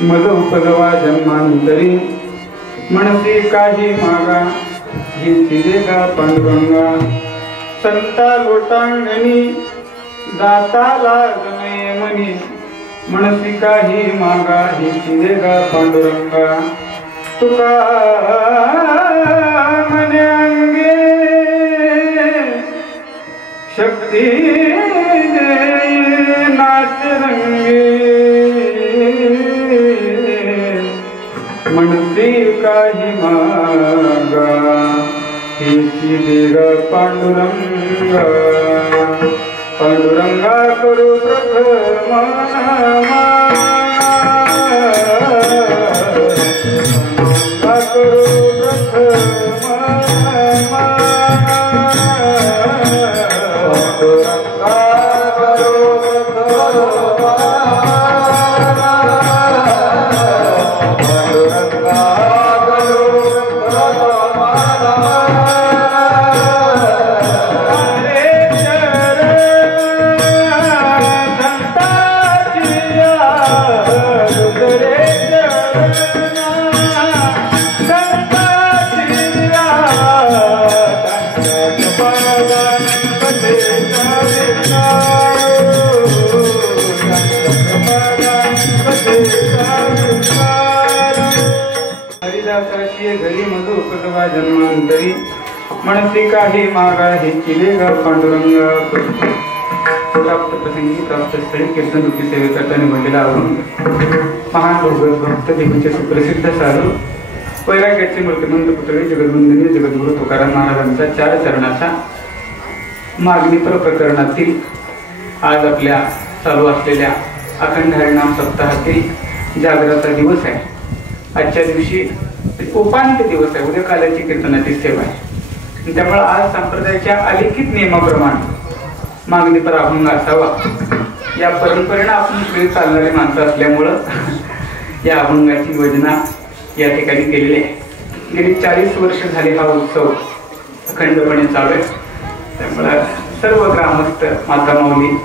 मज उपजवा जन्मांतरी मनसी काही मागा ही देगा पांडुरंगा संता लोटांगणी दाताला जमे मनी मनसी काही मागा ही देगा पांडुरंगा तुका मने अंगे शक्ती नाच रंगे मनसी काही मागा ही देगा पांडुरंगा पांडुरंगा करू प्रथम करू घरी मधु उपजवा जन्मांतरी मनसी काही मागा हे चिलेगा पांडुरंगा प्राप्त प्रसंगी प्राप्त स्थळी कीर्तन रूपी सेवेकर्त्याने म्हणलेला अभंग महान भक्त देवीचे सुप्रसिद्ध साधू वैराग्याचे मूर्तिमंत पुतळे जगद्वंदनीय जगद्गुरु तुकाराम महाराजांचा 4 चरणाचा मागणीपर प्रकरणातील आज आपल्या चालू असलेल्या अखंड हरिनाम सप्ताहातील जागराचा दिवस आहे। आजच्या दिवशी उपांत्य दिवस आहे। उद्या कालाची कीर्तनाची सेवा आहे। त्यामुळे आज संप्रदायाच्या अलिखित नियमाप्रमाणे मागणीपर अभंग असावा या परंपरेनं आपण सगळी चालणारी माणसं असल्यामुळं या अभंगाची योजना या ठिकाणी केलेली आहे. गेली 40 वर्ष झाले हा उत्सव अखंडपणे चालू आहे. त्यामुळे सर्व ग्रामस्थ, माता माऊली,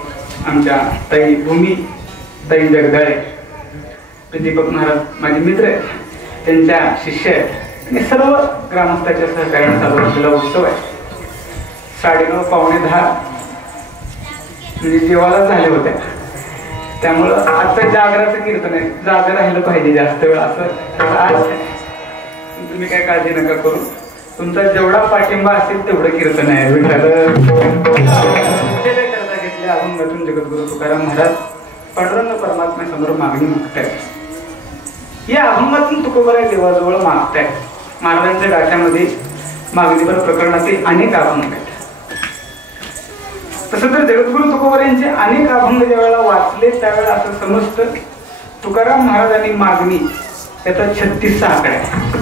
आमच्या ताई भूमी, ताई जगदाळे, दीपक महाराज माझे मित्र आहेत, त्यांच्या शिष्य आहेत आणि सर्व ग्रामस्थाच्या सहकार्याने चालू असलेला उत्सव आहे. 9:30 पावणे 10 म्हणजे जेवायला झाले होत्या. त्यामुळं आता जागराचं कीर्तन आहे. जागर राहिलं पाहिजे जास्त वेळ असं आज. तुम्ही काय काळजी नका करू. तुमचा जेवढा पाठिंबा असेल तेवढं कीर्तन आहे. करता घेतले अभंगातून जगद्गुरु तुकाराम महाराज पांडुरंग परमात्म्यासमोर मागणी मागतायत. या अभंगातून तुकोबराय देवाजवळ मागतायत. महाराजांच्या गाठ्यामध्ये मागणीपर प्रकरणातील अनेक अभंग आहेत. तसं तर जगद्गुरु तुकोबरायांचे अनेक अभंग ज्यावेळेला वाचले त्यावेळेला असं समजतं तुकाराम महाराजांनी मागणी याचा 36 आकडा आहे.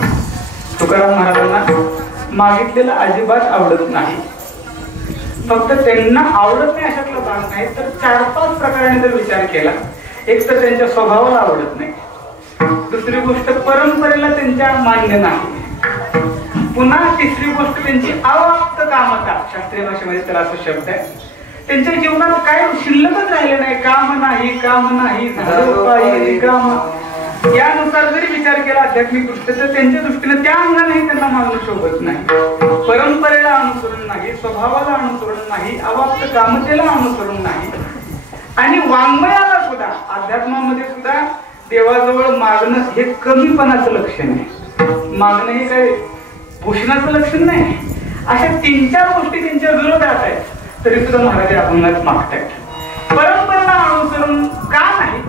तुकाराम महाराजांना मागितलेलं अजिबात आवडत नाही. फक्त त्यांना आवडत नाही अशातला भाग नाही, तर 4-5 प्रकाराने जर विचार केला, एक तर त्यांच्या स्वभावाला आवडत नाही, दुसरी गोष्ट परंपरेला त्यांच्या मान्य नाही, पुन्हा तिसरी गोष्ट त्यांची अवाप्त कामता, शास्त्रीय भाषेमध्ये तर असा शब्द आहे, त्यांच्या जीवनात काय शिल्लकच राहिले नाही. काम नाही झालं काम. यानुसार जरी विचार केला आध्यात्मिक दृष्ट्या तर त्यांच्या दृष्टीने त्या अंगाने त्यांना मागणं शोभत नाही. परंपरेला अनुसरून नाही, स्वभावाला अनुसरून नाही, अवाप्त कामतेला अनुसरून नाही. आणि वाङ्मयाला सुद्धा, अध्यात्मामध्ये सुद्धा देवाजवळ मागणं हे कमीपणाचं लक्षण आहे. मागणं हे काय भूषणाचं लक्षण नाही. अशा 3-4 गोष्टी त्यांच्या विरोधात आहेत, तरी सुद्धा महाराज अभंगात मागतायत. परंपरेला अनुसरून का नाही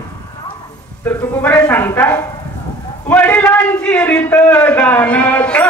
तर तुकोबराय सांगतात, वडिलांची रीत जाणत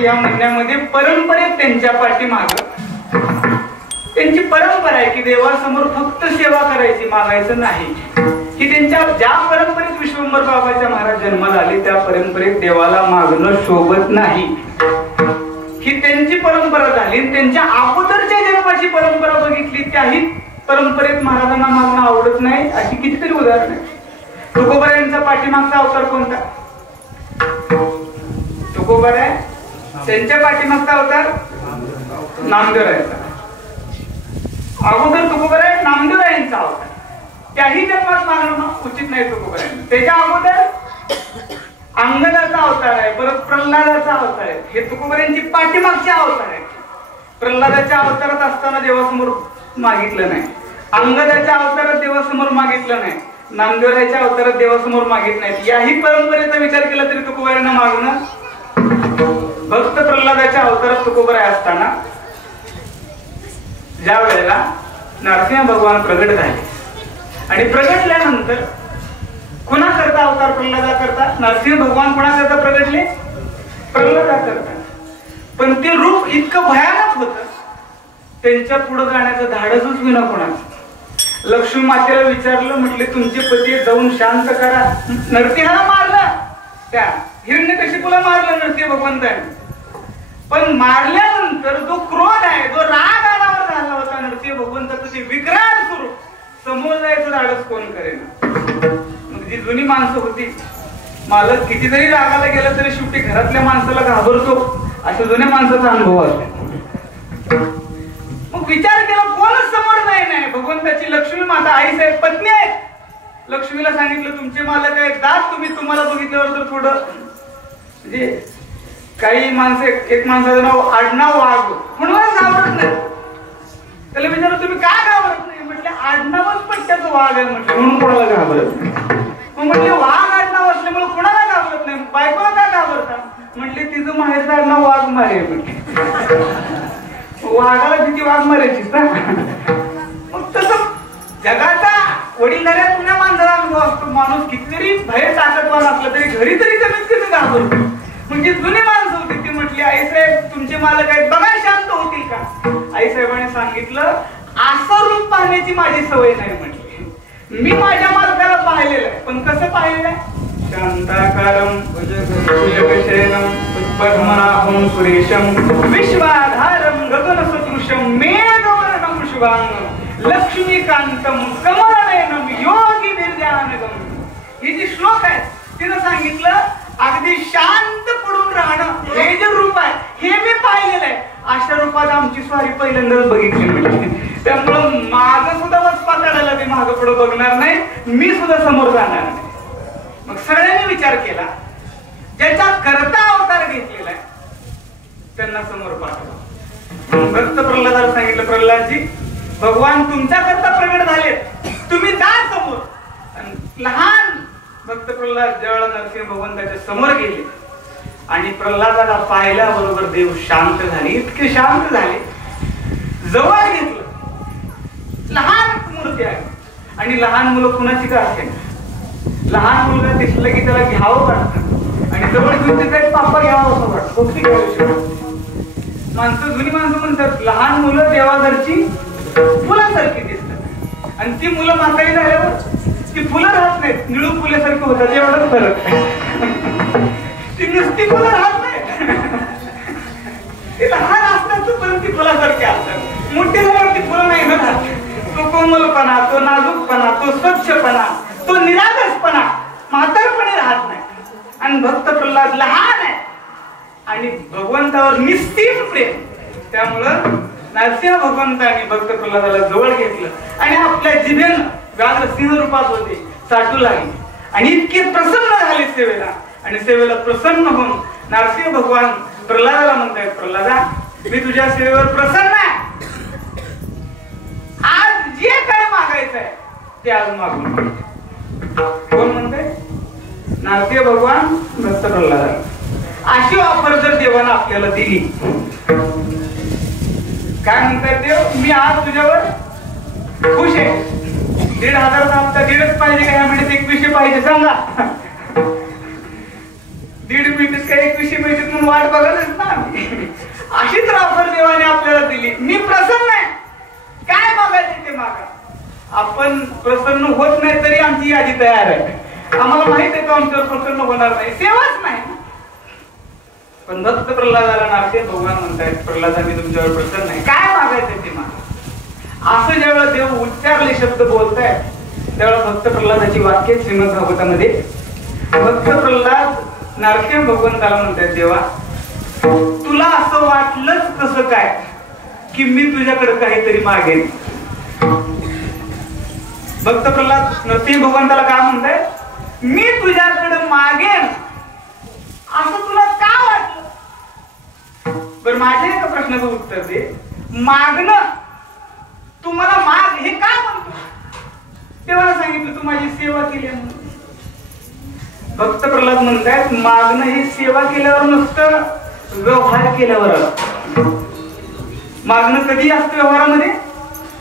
या म्हणण्यामध्ये परंपरेत त्यांच्या पाठीमाग त्यांची परंपरा आहे की देवासमोर फक्त सेवा करायची, मागायचं नाही. की त्यांच्या ज्या परंपरेत विश्वंभर बाबाच्या महाराज जन्माला आले त्या परंपरेत देवाला मागणं शोभत नाही. ही त्यांची परंपरा झाली. त्यांच्या अगोदरच्या जन्माची परंपरा बघितली, त्याही परंपरेत महाराजांना मागणं आवडत नाही. अशी कितीतरी उदाहरण आहे. तुकोबरायांचा पाठीमागचा अवतार कोणता? तुकोबराय त्यांच्या पाठीमागचा अवतार नामदेवरायांचा. अगोदर तुकोबराय नामदेवरायांचा अवतार, त्याही जन्मात मागणं उचित नाही तुकोबरायांना. त्याच्या अगोदर अंगदाचा अवतार आहे, परत प्रल्हादाचा अवतार आहे. हे तुकोबरायांची पाठीमागचे अवतार आहेत. प्रल्हादाच्या अवतारात असताना देवासमोर मागितलं नाही, अंगदाच्या अवतारात देवासमोर मागितलं नाही, नामदेवरायांच्या अवतारात देवासमोर मागित नाहीत. याही परंपरेचा विचार केला तरी तुकोबरायांना मागणं. भक्त प्रल्हादाच्या अवतारात तुकोबराय असताना ज्या वेळेला नरसिंह भगवान प्रगट झाले आणि प्रगटल्यानंतर कुणाकरता अवतार प्रल्हादा करता? नरसिंह भगवान कुणाकरता प्रगटले? प्रल्हादा करता. पण ते रूप इतकं भयानक होतं, त्यांच्या पुढे जाण्याचं धाडसच विना कोणाचं. लक्ष्मी मातेला विचारलं, म्हटले तुमचे पती जाऊन शांत करा. नरसिंहाला मारलं, त्या हिरण्यकशिपूला मारलं नरसिंह भगवंताने. पण मारल्यानंतर जो क्रोध आहे, जो राग आल्यावर झाला होता नरसिंह भगवंताचं ते विक्रांत स्वरूप समोर जायचं धाडस कोण करेन. मग जी जुनी माणसं होती, मालक किती जरी रागाला गेलं तरी शेवटी घरातल्या माणसाला घाबरतो, अशा जुन्या माणसाचा अनुभव असतो. मग विचार केला कोणच समोर नाही. भगवंताची लक्ष्मी माता आई साहेब पत्नी आहे. लक्ष्मीला सांगितलं तुमचे मालक आहेत, दात तुम्ही तुम्हाला बघितल्यावर तर थोडं म्हणजे काही माणसं, एक माणसाचं नाव आडनाव वाघ म्हणून घाबरत नाही. त्याला विचारलं तुम्ही काय घाबरत नाही? म्हटले आडनावच पट्ट्याचं वाघ आहे म्हटलं, म्हणून कोणाला घाबरत नाही. मग म्हटले वाघ आडनाव असल्यामुळे कोणाला घाबरत नाही, बायकोला काय घाबरता? म्हटले तिचं माहेरचं आडनाव वाघ मारे म्हटले. वाघाला भीती वाघ मारायचीच ना. मग तसं जगाचा वडीलधाऱ्या जुन्या माणसाला अनुभव असतो. माणूस कितीतरी बाहेर ताकदवान असला तरी घरी तरी कमीत कमी घाबरतो. म्हणजे जुनी माणसं होती ती म्हटली आईसाहेब तुमचे मालक आहेत बघा शांत होतील का? आईसाहेबांनी सांगितलं असं रूप पाहण्याची माझी सवय नाही म्हटली. मी माझ्या मालकाला पाहिलेलं आहे, पण कसं पाहिलेलं आहे? शांताकारं भुजगशयनं पद्मनाभं सुरेशं विश्वाधारं गगनसदृशं मेघवर्णं शुभांगं लक्ष्मीकांतं कमलनयनं योगी निर्ध्यानगं. हे जे श्लोक आहे तिनं सांगितलं अगदी शांत पडून राहणं हे जे रूप आहे हे मी पाहिलेलं आहे. अशा रूपात आमची स्वारी पहिल्यांदाच बघितली म्हणजे. त्यामुळं माझं सुद्धा वचपा काढायला मी मागं पुढे बघणार नाही, मी सुद्धा समोर जाणार नाही. मग सगळ्यांनी विचार केला ज्याचा करता अवतार घेतलेला आहे त्यांना समोर पाठवा. भक्त प्रल्हादाला सांगितलं प्रल्हादजी भगवान तुमच्या करता प्रगट झाले, तुम्ही जा समोर. लहान भक्त प्रल्हाद ज्यावेळेला नरसिंह भगवंताच्या समोर गेले आणि प्रल्हादाला पाहिल्याबरोबर देव शांत झाले, इतके शांत झाले. जवळ घेतलं, लहान मूर्ती आहे आणि लहान मुलं कुणाची का असते, लहान मुलगा दिसलं की त्याला घ्यावं वाटतं आणि जवळ घेऊन त्याचा पापा घ्यावं असं वाटतं. माणसं जुनी माणसं म्हणतात लहान मुलं देवाघरची फुलासारखी दिसतात आणि ती मुलं म्हातारी झाल्यावर ती फुलं राहत नाहीत, निळू फुल्यासारखी होतात. एवढंच फरक आहे. ती नुसती फुलं राहत नाही, ती लहान असतात पण ती फुलासारखी असतात. मोठी झाल्यावर ती फुलं नाही राहत. तो कोमलपणा, तो नाजूकपणा, तो स्वच्छपणा, तो निरागसपणा म्हातारपणे राहत नाही. आणि भक्त प्रल्हाद लहान आहे आणि भगवंतावर निस्सीम प्रेम. त्यामुळं नरसिंह भगवंतांनी भक्त प्रल्हादाला जवळ घेतलं आणि आपल्या जिभेनं व्याघ्र सिंह रूपात होते चाटू लागले आणि इतके प्रसन्न झाले सेवेला. आणि सेवेला प्रसन्न होऊन नरसिंह भगवान प्रल्हादाला म्हणतायत प्रल्हादा मी तुझ्या सेवेवर प्रसन्न आहे, आज जे काय मागायचं आहे ते आज मागून. कोण म्हणतंय? नरसिंह भगवान भक्त प्रल्हादाला. अशी ऑफर जर देवानं आपल्याला दिली, काय म्हणतात देव मी आज तुझ्यावर खुश आहे. 1,500 हप्ता 1.5 पाहिजे का? या महिन्यात 2100 पाहिजे सांगा. 1.5 मिनिट काय 2100 मिळते म्हणून वाट बघतच ना. अशीच ऑफर देवाने आपल्याला दिली. मी प्रसन्न आहे, काय मागायचं ते मागा. आपण प्रसन्न होत नाही तरी आमची यादी तयार आहे. आम्हाला माहित आहे तो आमच्यावर प्रसन्न होणार नाही, सेवाच नाही. पण भक्त प्रल्हादाला नरसिंह भगवान म्हणतायत प्रल्हादा मी तुमच्यावर प्रसन्न आहे, काय मागायचं ते मागा. असं ज्यावेळेला देव उच्चारले शब्द बोलतायत त्यावेळेला भक्त प्रल्हादाची वाक्य श्रीमद भागवतामध्ये भक्त प्रल्हाद नरसिंह भगवंताला म्हणतायत देवा तुला असं वाटलंच कसं काय की मी तुझ्याकडे काहीतरी मागेन. भक्त प्रल्हाद नरसिंह भगवंताला काय म्हणताय मी तुझ्याकडे मागेन असं तुला का वाटलं? बरं माझ्या एका प्रश्नाचं उत्तर दे. मागणं तुम्हाला माग हे का म्हणतो? तेव्हा सांगितलं तू माझी सेवा केली म्हणून. भक्त प्रल्हाद म्हणतायत मागणं हे सेवा केल्यावर नसतं, व्यवहार केल्यावर. मागणं कधी असतं व्यवहारामध्ये?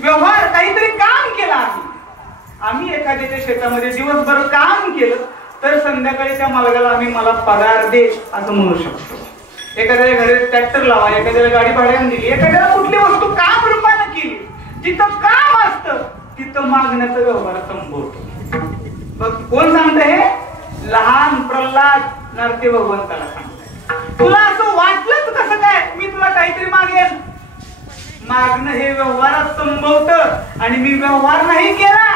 व्यवहार काहीतरी काम केलं आम्ही एखाद्याच्या शेतामध्ये दिवसभर काम केलं तर संध्याकाळी त्या मालकाला आम्ही मला पगार दे असं म्हणू शकतो. एखाद्याच्या घरी ट्रॅक्टर लावा, एखाद्याला गाडी भाड्याने दिली, एखाद्याला कुठली वस्तू काम रूपाने केली, जिथं काम असतं तिथं मागण्याचा व्यवहार संभवतो. मग कोण सांगतं हे? लहान प्रल्हाद नरसिंह भगवंताला सांगताय. तुला असं वाटलंच कसं काय मी तुला काहीतरी मागेन? मागणं हे व्यवहारात संभवतं आणि मी व्यवहार नाही केला,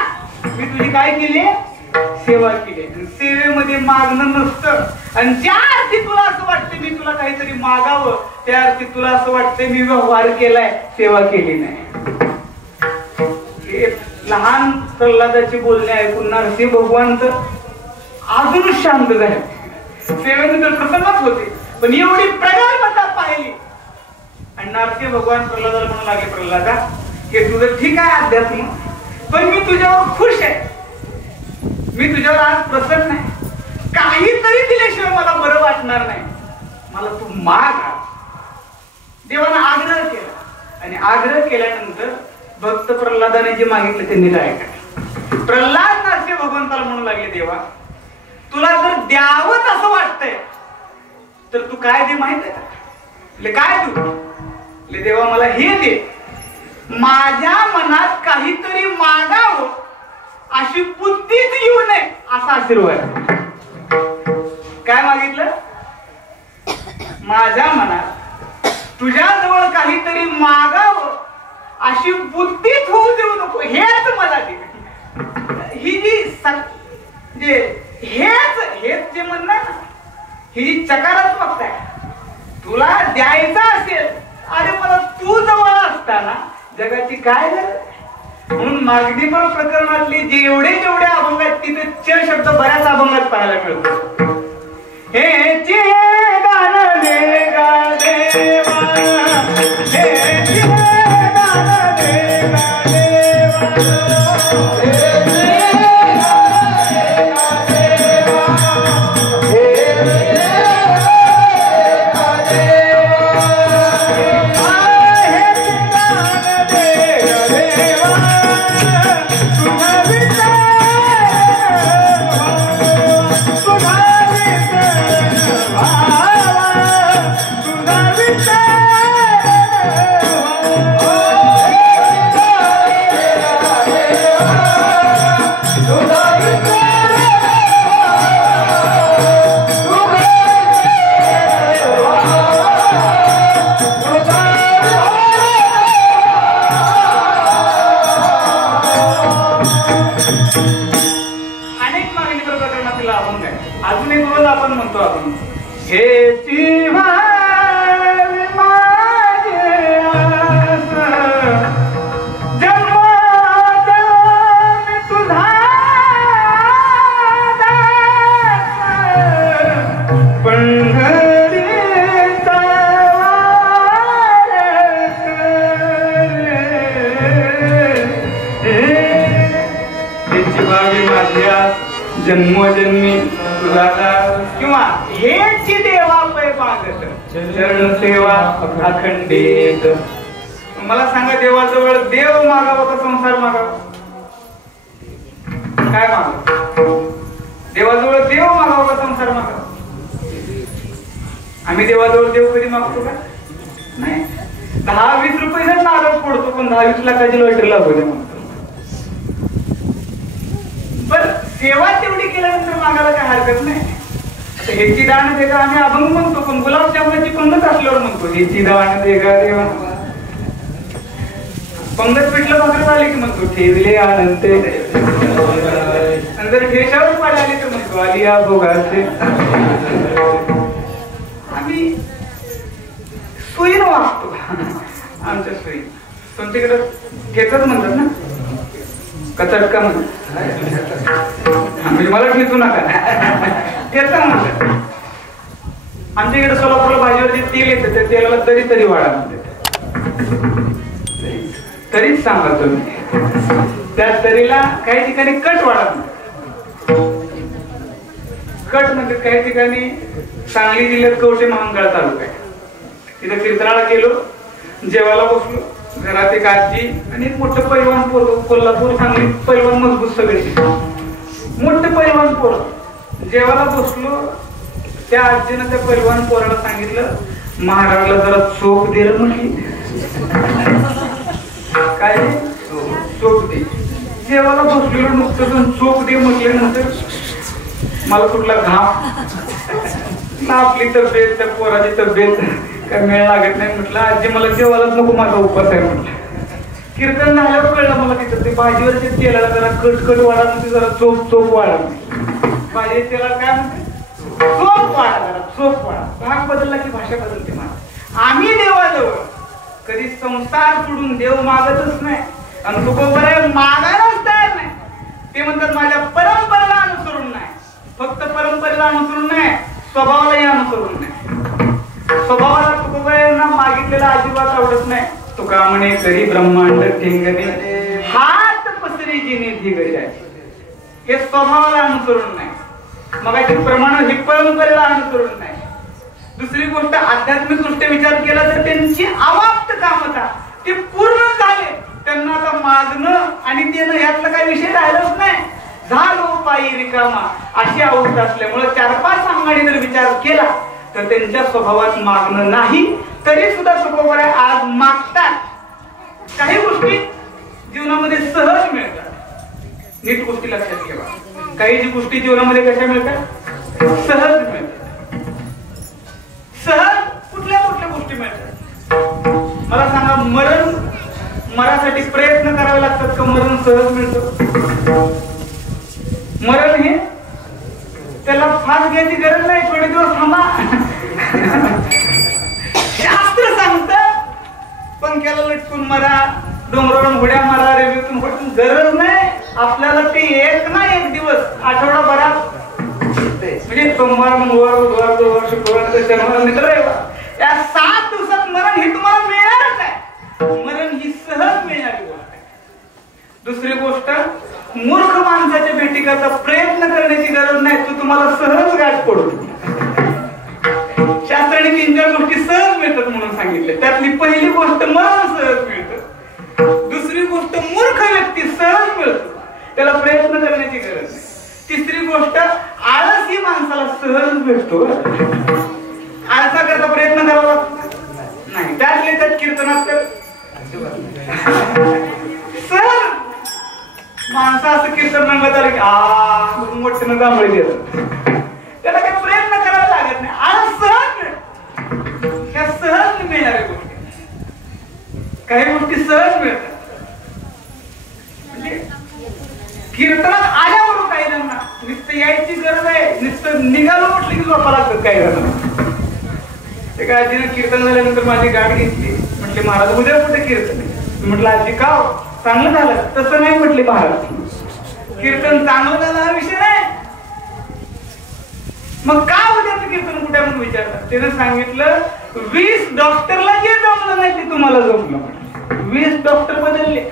मी तुझी काय केली? सेवा केली. सेवेमध्ये मागणं नसतं. आणि ज्या अर्थी तुला असं वाटतं मी तुला काहीतरी मागावं त्या अर्थी तुला असं वाटतं मी व्यवहार केलाय, सेवा केली नाही. हे लहान प्रल्हादाची बोलणे ऐकून नरसिंह भगवान अजून शांत झाले. सेवेनंतर प्रसन्नच होते पण एवढी प्रगल्भता पाहिली आणि नरसिंह भगवान प्रल्हादाला म्हणू लागले, प्रल्हादा हे तुझं ठीक आहे अध्यात्म, पण मी तुझ्यावर खुश आहे, मी तुझ्यावर आज प्रसन्न आहे, काहीतरी दिल्याशिवाय मला बरं वाटणार नाही, मला तू माग. देवानं आग्रह केला आणि आग्रह केल्यानंतर भक्त प्रल्हादाने जे मागितलं त्यांनी काय ऐकलं. प्रल्हाद नरसिंह भगवंताला म्हणू लागले, देवा तुला जर द्यावंच असं वाटतंय तर तू काय दे माहित आहे का? काय तू देवा मला हे दे, माझ्या मनात काहीतरी मागावं अशी बुद्धीच येऊ नये असा आशीर्वाद. काय मागितलं? माझ्या मनात तुझ्याजवळ काहीतरी मागावं अशी बुद्धीच होऊ देऊ नको, हेच मला दे. ही जी हेच जे म्हणणं ना, ही जी सकारात्मकता आहे, तुला द्यायचं असेल, अरे मला तू जवळ असताना जगाची काय गरज. म्हणून मागणीपर प्रकरणातली जेवढे अभंग आहेत तिथे च शब्द बऱ्याच अभंगात पाहायला मिळतो. हे चे दान दे गा देवा, हे चे दान दे गा देवा, जन्मोजन्मी तुझा किंवा हेच देवा पै मागत चरण सेवा अखंडित. मला सांगा, देवाजवळ देव मागावा का संसार मागावा? काय मागावं? देवाजवळ देव मागावा का संसार मागावा? आम्ही देवाजवळ देव कधी मागतो का? नाही. 10-20 रुपये जर नारळ फोडतो, पण 10-20 लाखाची लॉटरी लागू दे म्हणतो. पण सेवा तेवढी केल्यानंतर मागायला काय हरकत नाही. आता ह्याची दान दे का आम्ही अभंग म्हणतो, पण गुलाबजामुनाची पंगत असल्यावर म्हणतो ह्याची दान दे का देवा. पंगत पिठलं भाकर आली की म्हणतो ठेवले आनंद, आणि जर ठेशावर पाणी आली तर म्हणतो आली या भोगाचे. आम्ही सोयीनं वागतो, आमच्या सोयी. तुमच्याकडे घेतच म्हणतात ना, कचटका म्हणतात, म्हणजे मला घेतो नका घेता म्हणतात. आमच्या इकडे सोलापूरला भाजीवर जे तेल येतं त्या तेलाला तरी वाढा म्हणतात. तरीच सांगा तुम्ही, त्या तरीला काही ठिकाणी कट वाढा म्हणतात. कट म्हणजे काही ठिकाणी सांगली जिल्ह्यात कवठे महांकाळ तालुका आहे, तिथे कीर्तनाला गेलो, जेवायला बसलो, घरात एक आजी आणि एक मोठं पैलवान पोर, कोल्हापूर सांगली पैलवान मजबूत सगळे मोठं पैलवान पोर. जेवायला बसलो, त्या आजीनं त्या पैलवान पोराला सांगितलं महाराजला जरा चोख दे म्हटली. काय चोख दे? जेवायला बसलेलो नुकतं चोख दे म्हटल्यानंतर मला कुठला घाम ना, आपली तब्येत त्या पोराची तब्येत काय मेळ लागत नाही. म्हटलं आजी मला जेवायलाच नको, माझा उपास आहे म्हटलं. कीर्तन झाल्यावर कळलं मला तिथं ते भाजीवरच्या तेलाला जरा कट वाढा म्हणते, जरा चोप वाढा. भाजी तेलाला काय म्हणते? चोप वाढा, जरा चोप वाढा. भाग बदलला की भाषा बदलते. मला आम्ही देवाजवळ कधी संसार सोडून देव मागतच नाही, आणि तो बरं मागायलाच तयार नाही. ते म्हणतात माझ्या परंपरेला अनुसरून नाही, फक्त परंपरेला अनुसरून नाही, स्वभावालाही अनुसरून नाही. स्वभावाला तुकोबांना मागितलेला अजिबात आवडत नाही. तुका म्हणे करी ब्रह्मांड ठेंगणे हात पसरी जिने धिगरी आहे. हे स्वभावाला अनुसरून नाही, मग ते प्रमाण ही परंपरेला अनुसरून नाही. दुसरी गोष्ट आध्यात्मिक दृष्ट्या विचार केला तर त्यांची अवाप्त कामता ते पूर्ण झाले. त्यांना आता मागणं आणि देणं यातला काही विषय राहिलाच नाही. झालो पायी रिकामा अशी अवस्था असल्यामुळे 4-5 सांगाने जर विचार केला तर त्यांच्या स्वभावात मागणं नाही. तरी सुद्धा तुकोबा आज मागतात. काही गोष्टी जीवनामध्ये सहज मिळतात. नीट गोष्टी लक्षात ठेवा. काही जी गोष्टी जीवनामध्ये कशा मिळतात? सहज मिळतात. सहज कुठल्या कुठल्या गोष्टी मिळतात? मला सांगा, मरासाठी प्रयत्न करावे लागतात का मरण सहज मिळतं? मरण हे त्याला फास घ्यायची गरज नाही. थोडे दिवस थांबा. शास्त्र सांगतं पंख्याला लटकून मरा, डोंगरावरून उड्या मारा, रेल्वेतून पडून गरज नाही. आपल्याला ते एक ना एक दिवस आठवडाभरात म्हणजे सोमवार, मंगळवार, बुधवार, गुरुवार, शुक्रवार, शनिवार, रविवार या 7 दिवसात मरण हे तुम्हाला मिळणारच आहे. मरण ही सहज मिळणारी गोष्ट आहे. दुसरी गोष्ट, मूर्ख माणसाच्या भेटीकरता प्रयत्न करण्याची गरज नाही. तो तुम्हाला सहज गाठ पडू. शास्त्राने 3-4 गोष्टी सहज मिळतात म्हणून सांगितले. त्यातली पहिली गोष्ट मरण सहज मिळतं. दुसरी गोष्ट मूर्ख व्यक्ती सहज मिळतो, त्याला प्रयत्न करण्याची गरज नाही. तिसरी गोष्ट आळस ही माणसाला सहज भेटतो. आळसा करता प्रयत्न करावा नाही. त्यातले त्यात कीर्तनात तर सहज माणसं असं कीर्तन रंगत आलं की मोठ्यानं जांभळे देतात. त्याला काही प्रयत्न करावा लागत नाही. आळस सहज मिळतो. त्या सहज मिळणाऱ्या गोष्टी, काही गोष्टी सहज मिळतात. म्हणजे कीर्तनात आल्याबरोबर काही जणांना नुसतं यायची गरज आहे, नुसतं निघालो म्हटलं की झोपा लागतात काही जणांना. एका आजीनं कीर्तन झाल्यानंतर माझी गाठ घेतली. म्हटले महाराज उद्या कुठे कीर्तन आहे? म्हटलं आजी का चांगलं झालं? तसं नाही म्हटले महाराज, कीर्तन चांगलं झालं हा विषय नाही. मग का उद्याचं कीर्तन कुठे म्हणून विचारतात. त्यानं सांगितलं 20 डॉक्टरला जे जमलं नाही ते तुम्हाला जमलं. 20 डॉक्टर बदलले.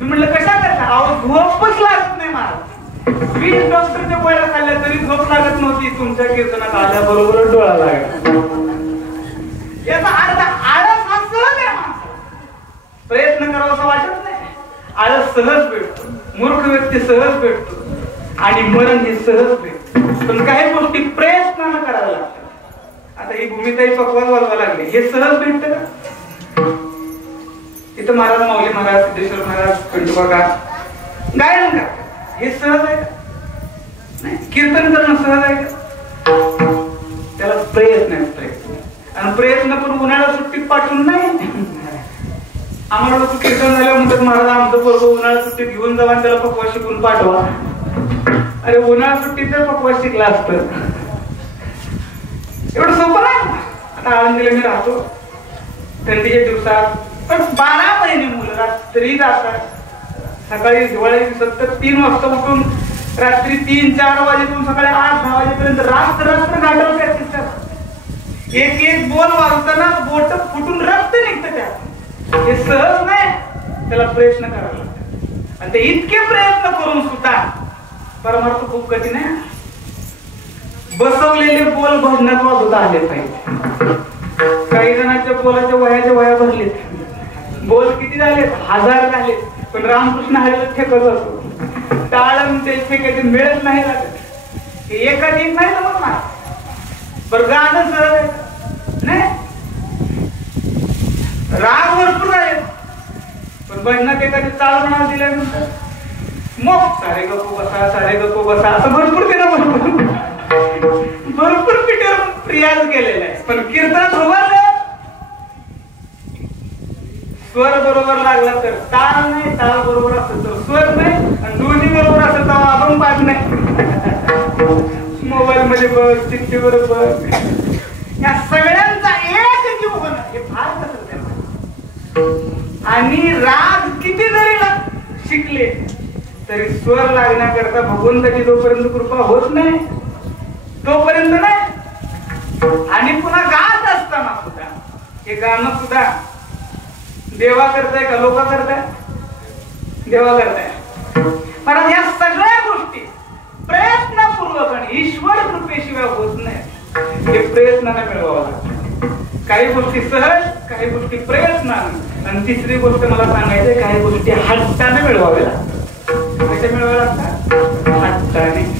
म्हटलं कशा करता? अहो झोपच लागत नाही महाराज. 20 डॉक्टरच्या गोळ्या खाल्ल्या तरी झोप लागत नव्हती. तुमच्या कीर्तनात आल्याबरोबर डोळा लागला. याचा अर्थ आळस हा सहज आहे. प्रयत्न करावा असं वाटत नाही. आळस सहज भेटतो, मूर्ख व्यक्ती सहज भेटतो आणि मरण हे सहज भेटतो. पण काही गोष्टी प्रयत्नानं कराव्या लागतात. आता ही भूमिताई पकवान वाजवा लागली, हे सहज भेटतं का? इथं महाराज माऊली महाराज, सिद्धेश्वर महाराज, खंडोबा गायन का हे सहज आहे का? नाही. कीर्तन करणं सहज आहे का? त्याला प्रयत्न आहे. प्रयत्न आणि प्रयत्न पण उन्हाळ्यात सुट्टीत पाठवून नाही. आम्हाला लोक कीर्तन झाल्यावर म्हणतात महाराज आमचं पोरगं उन्हाळ्यात सुट्टीत घेऊन जावा आणि त्याला पकवा शिकून पाठवा. अरे उन्हाळ्यात सुट्टीत तर पकवा शिकला असतं. एवढं सोपं नाही. आता आळंदीला मी राहतो, थंडीच्या दिवसात पण 12 महिने मुलं रात्री जातात. सकाळी दिवाळी दिवसात तर 3 वाजता उठून रात्री 3-4 वाजेपासून सकाळी 8-10 वाजेपर्यंत रात्र घाटावर प्रॅक्टिस करतात. एक बोल वाजताना बोट फुटून रक्त निघतं. त्या हे सहज नाही, त्याला प्रयत्न करावे लागतात. आणि ते इतके प्रयत्न करून सुद्धा परमार्थ खूप कठीण आहे. बसवलेले बोल भजनात वाजवता आले पाहिजे. काही जणांच्या बोलाच्या वया भरलेत. बोल किती झालेत? 1000 झालेत. पण रामकृष्ण हरीला ठेकत असतो. टाळम ते ठेकायचे मिळत नाही लागत. एकाच एक नाही तर मग बरं गाणं सहज नाही. राग भरपूर आहेत पण भजनात एखादी चाल म्हणा दिल्यानंतर मग सारे गप्पू बसा, सारे गप्पू बसा असं भरपूर केलं. भरपूर पिठेवर रियाज केलेला आहे. पण कीर्तनात उभारलं स्वर बरोबर लागला तर ताल नाही, ताल बरोबर असेल तर स्वर नाही, आणि दोन्ही बरोबर असेल तर आपण पाठ नाही. मोबाईल मध्ये बघ, चिठ्ठीवर बघ, या सगळ्यांचा एक जीव होणं हे फार कसं. आणि राग किती जरी शिकले तरी स्वर लागण्याकरता भगवंताची जोपर्यंत कृपा होत नाही तोपर्यंत नाही. आणि पुन्हा गात असताना हे गाणं सुद्धा देवा करताय का लोक करताय? देवा करताय. कारण या सगळ्या गोष्टी प्रयत्नपूर्वक आणि ईश्वर कृपेशिवाय होत नाही. हे प्रयत्नाने मिळवावं लागतं. काही गोष्टी सहज, काही गोष्टी प्रयत्नाने, आणि तिसरी गोष्ट मला सांगायची, काही गोष्टी हट्टाने मिळवाव्या लागतात. कशा मिळवाव्या लागतात? हट्टाने.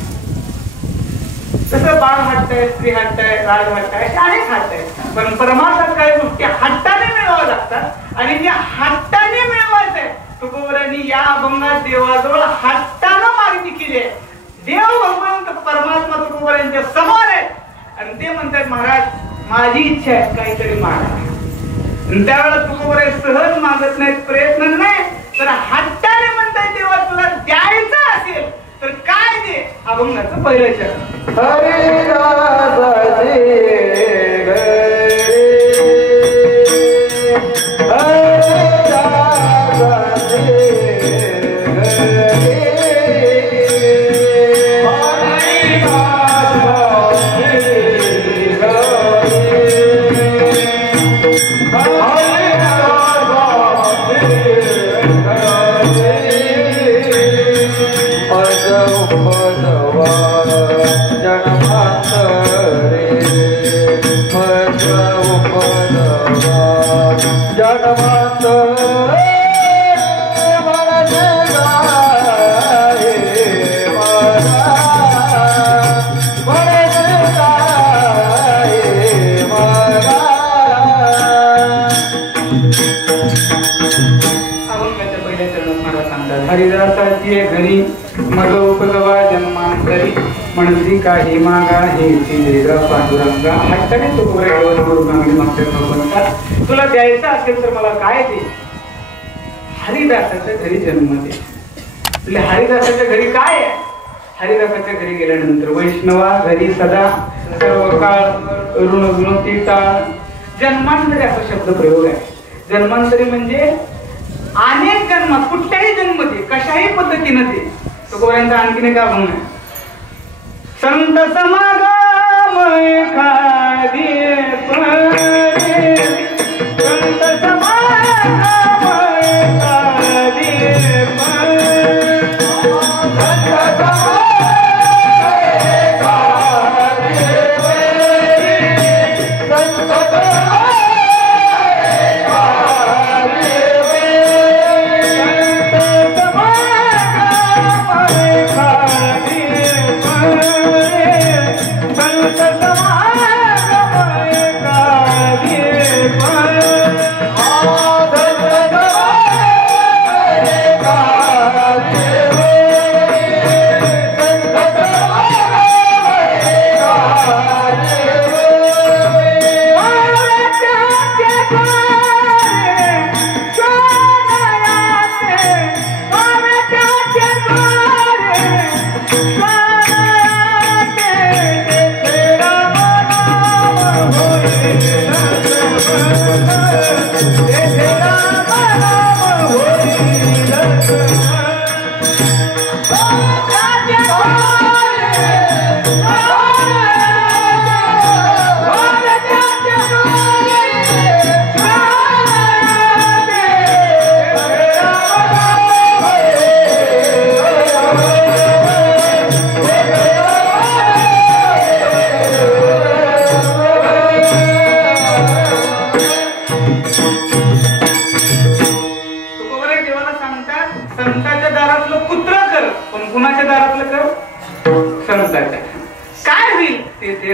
तसं बाळ हट्ट आहे, स्त्री हट्ट आहे, राज हट्ट आहे, अनेक हट्ट आहे. पण परमार्थात काही गोष्टी हट्टाने मिळवाव्या लागतात. आणि त्या हट्टाने मिळवायचं आहे. तुकोबरांनी या अभंगात देवाजवळ हट्टानं मागणी केली आहे. देव भगवंत परमात्मा तुकोबरांच्या समोर आहे आणि ते म्हणतात, महाराज माझी इच्छा आहे, काहीतरी मागा. त्यावेळेला तुकोबराय सहज मागत नाहीत, प्रयत्न नाही, तर हट्टाने म्हणतात, देवा तुला द्यायचं असेल तर काय दे. अभंगाचं पहिलं चरण. हरिदासाची घरी मग उपगवा जन्मांतरी म्हणती काही मागा हे दिलेगा पांडुरंगा. हट्टाने तुला द्यायचं असेल तर मला काय दे. हरिदासाच्या घरी जन्म दे. हरिदासाच्या घरी काय आहे? हरिदासाच्या घरी गेल्यानंतर वैष्णवा घरी सदा सर्व काळ ऋण गुणती टाळ. जन्मांतरी असा शब्द प्रयोग आहे. जन्मांतरी म्हणजे अनेक जन्मात, कुठल्याही जन्म दे, कशाही पद्धतीने दे. तुकोबरांचा आणखीन एक अभंग आहे. संत समागम एखादी परे, संत समागम एखादी परे, संत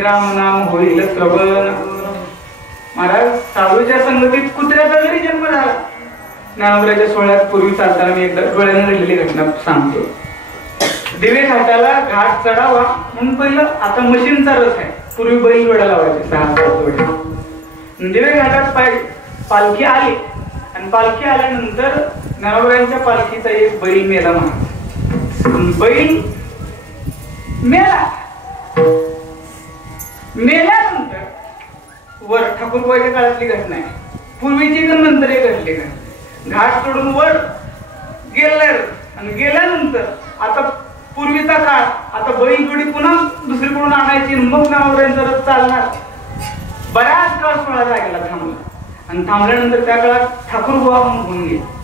राम नाम होईल श्रवण. महाराज साधूच्या संगतीत कुत्र्याचा जरी जन्म झाला. ज्ञानोबराच्या सोहळ्यात पूर्वी चालताना मी एकदा डोळ्याने घडलेली घटना सांगतो. दिवे घाटाला घाट चढावा म्हणून पहिलं, आता मशीनचा रस आहे, पूर्वी बैल जोड्या लावायचे 6-7 जोड्या. दिवे घाटात पालखी आली आणि पालखी आल्यानंतर ज्ञानोबरांच्या पालखीचा एक बैल मेला. बैल मेला. मेल्यानंतर वर ठाकूरबाईच्या काळातली घटना आहे, पूर्वीची नंतर एक घडली. घाट सोडून वर गेल्यावर आणि गेल्यानंतर आता पूर्वीचा काळ, आता बैलजोडी पुन्हा दुसरीकडून आणायची, मग ज्ञानोबरांचा रथ चालणार. बऱ्याच काळ सोहळा लागला थांबला आणि थांबल्यानंतर त्या काळात ठाकूरबुवा म्हणून होऊन गेले.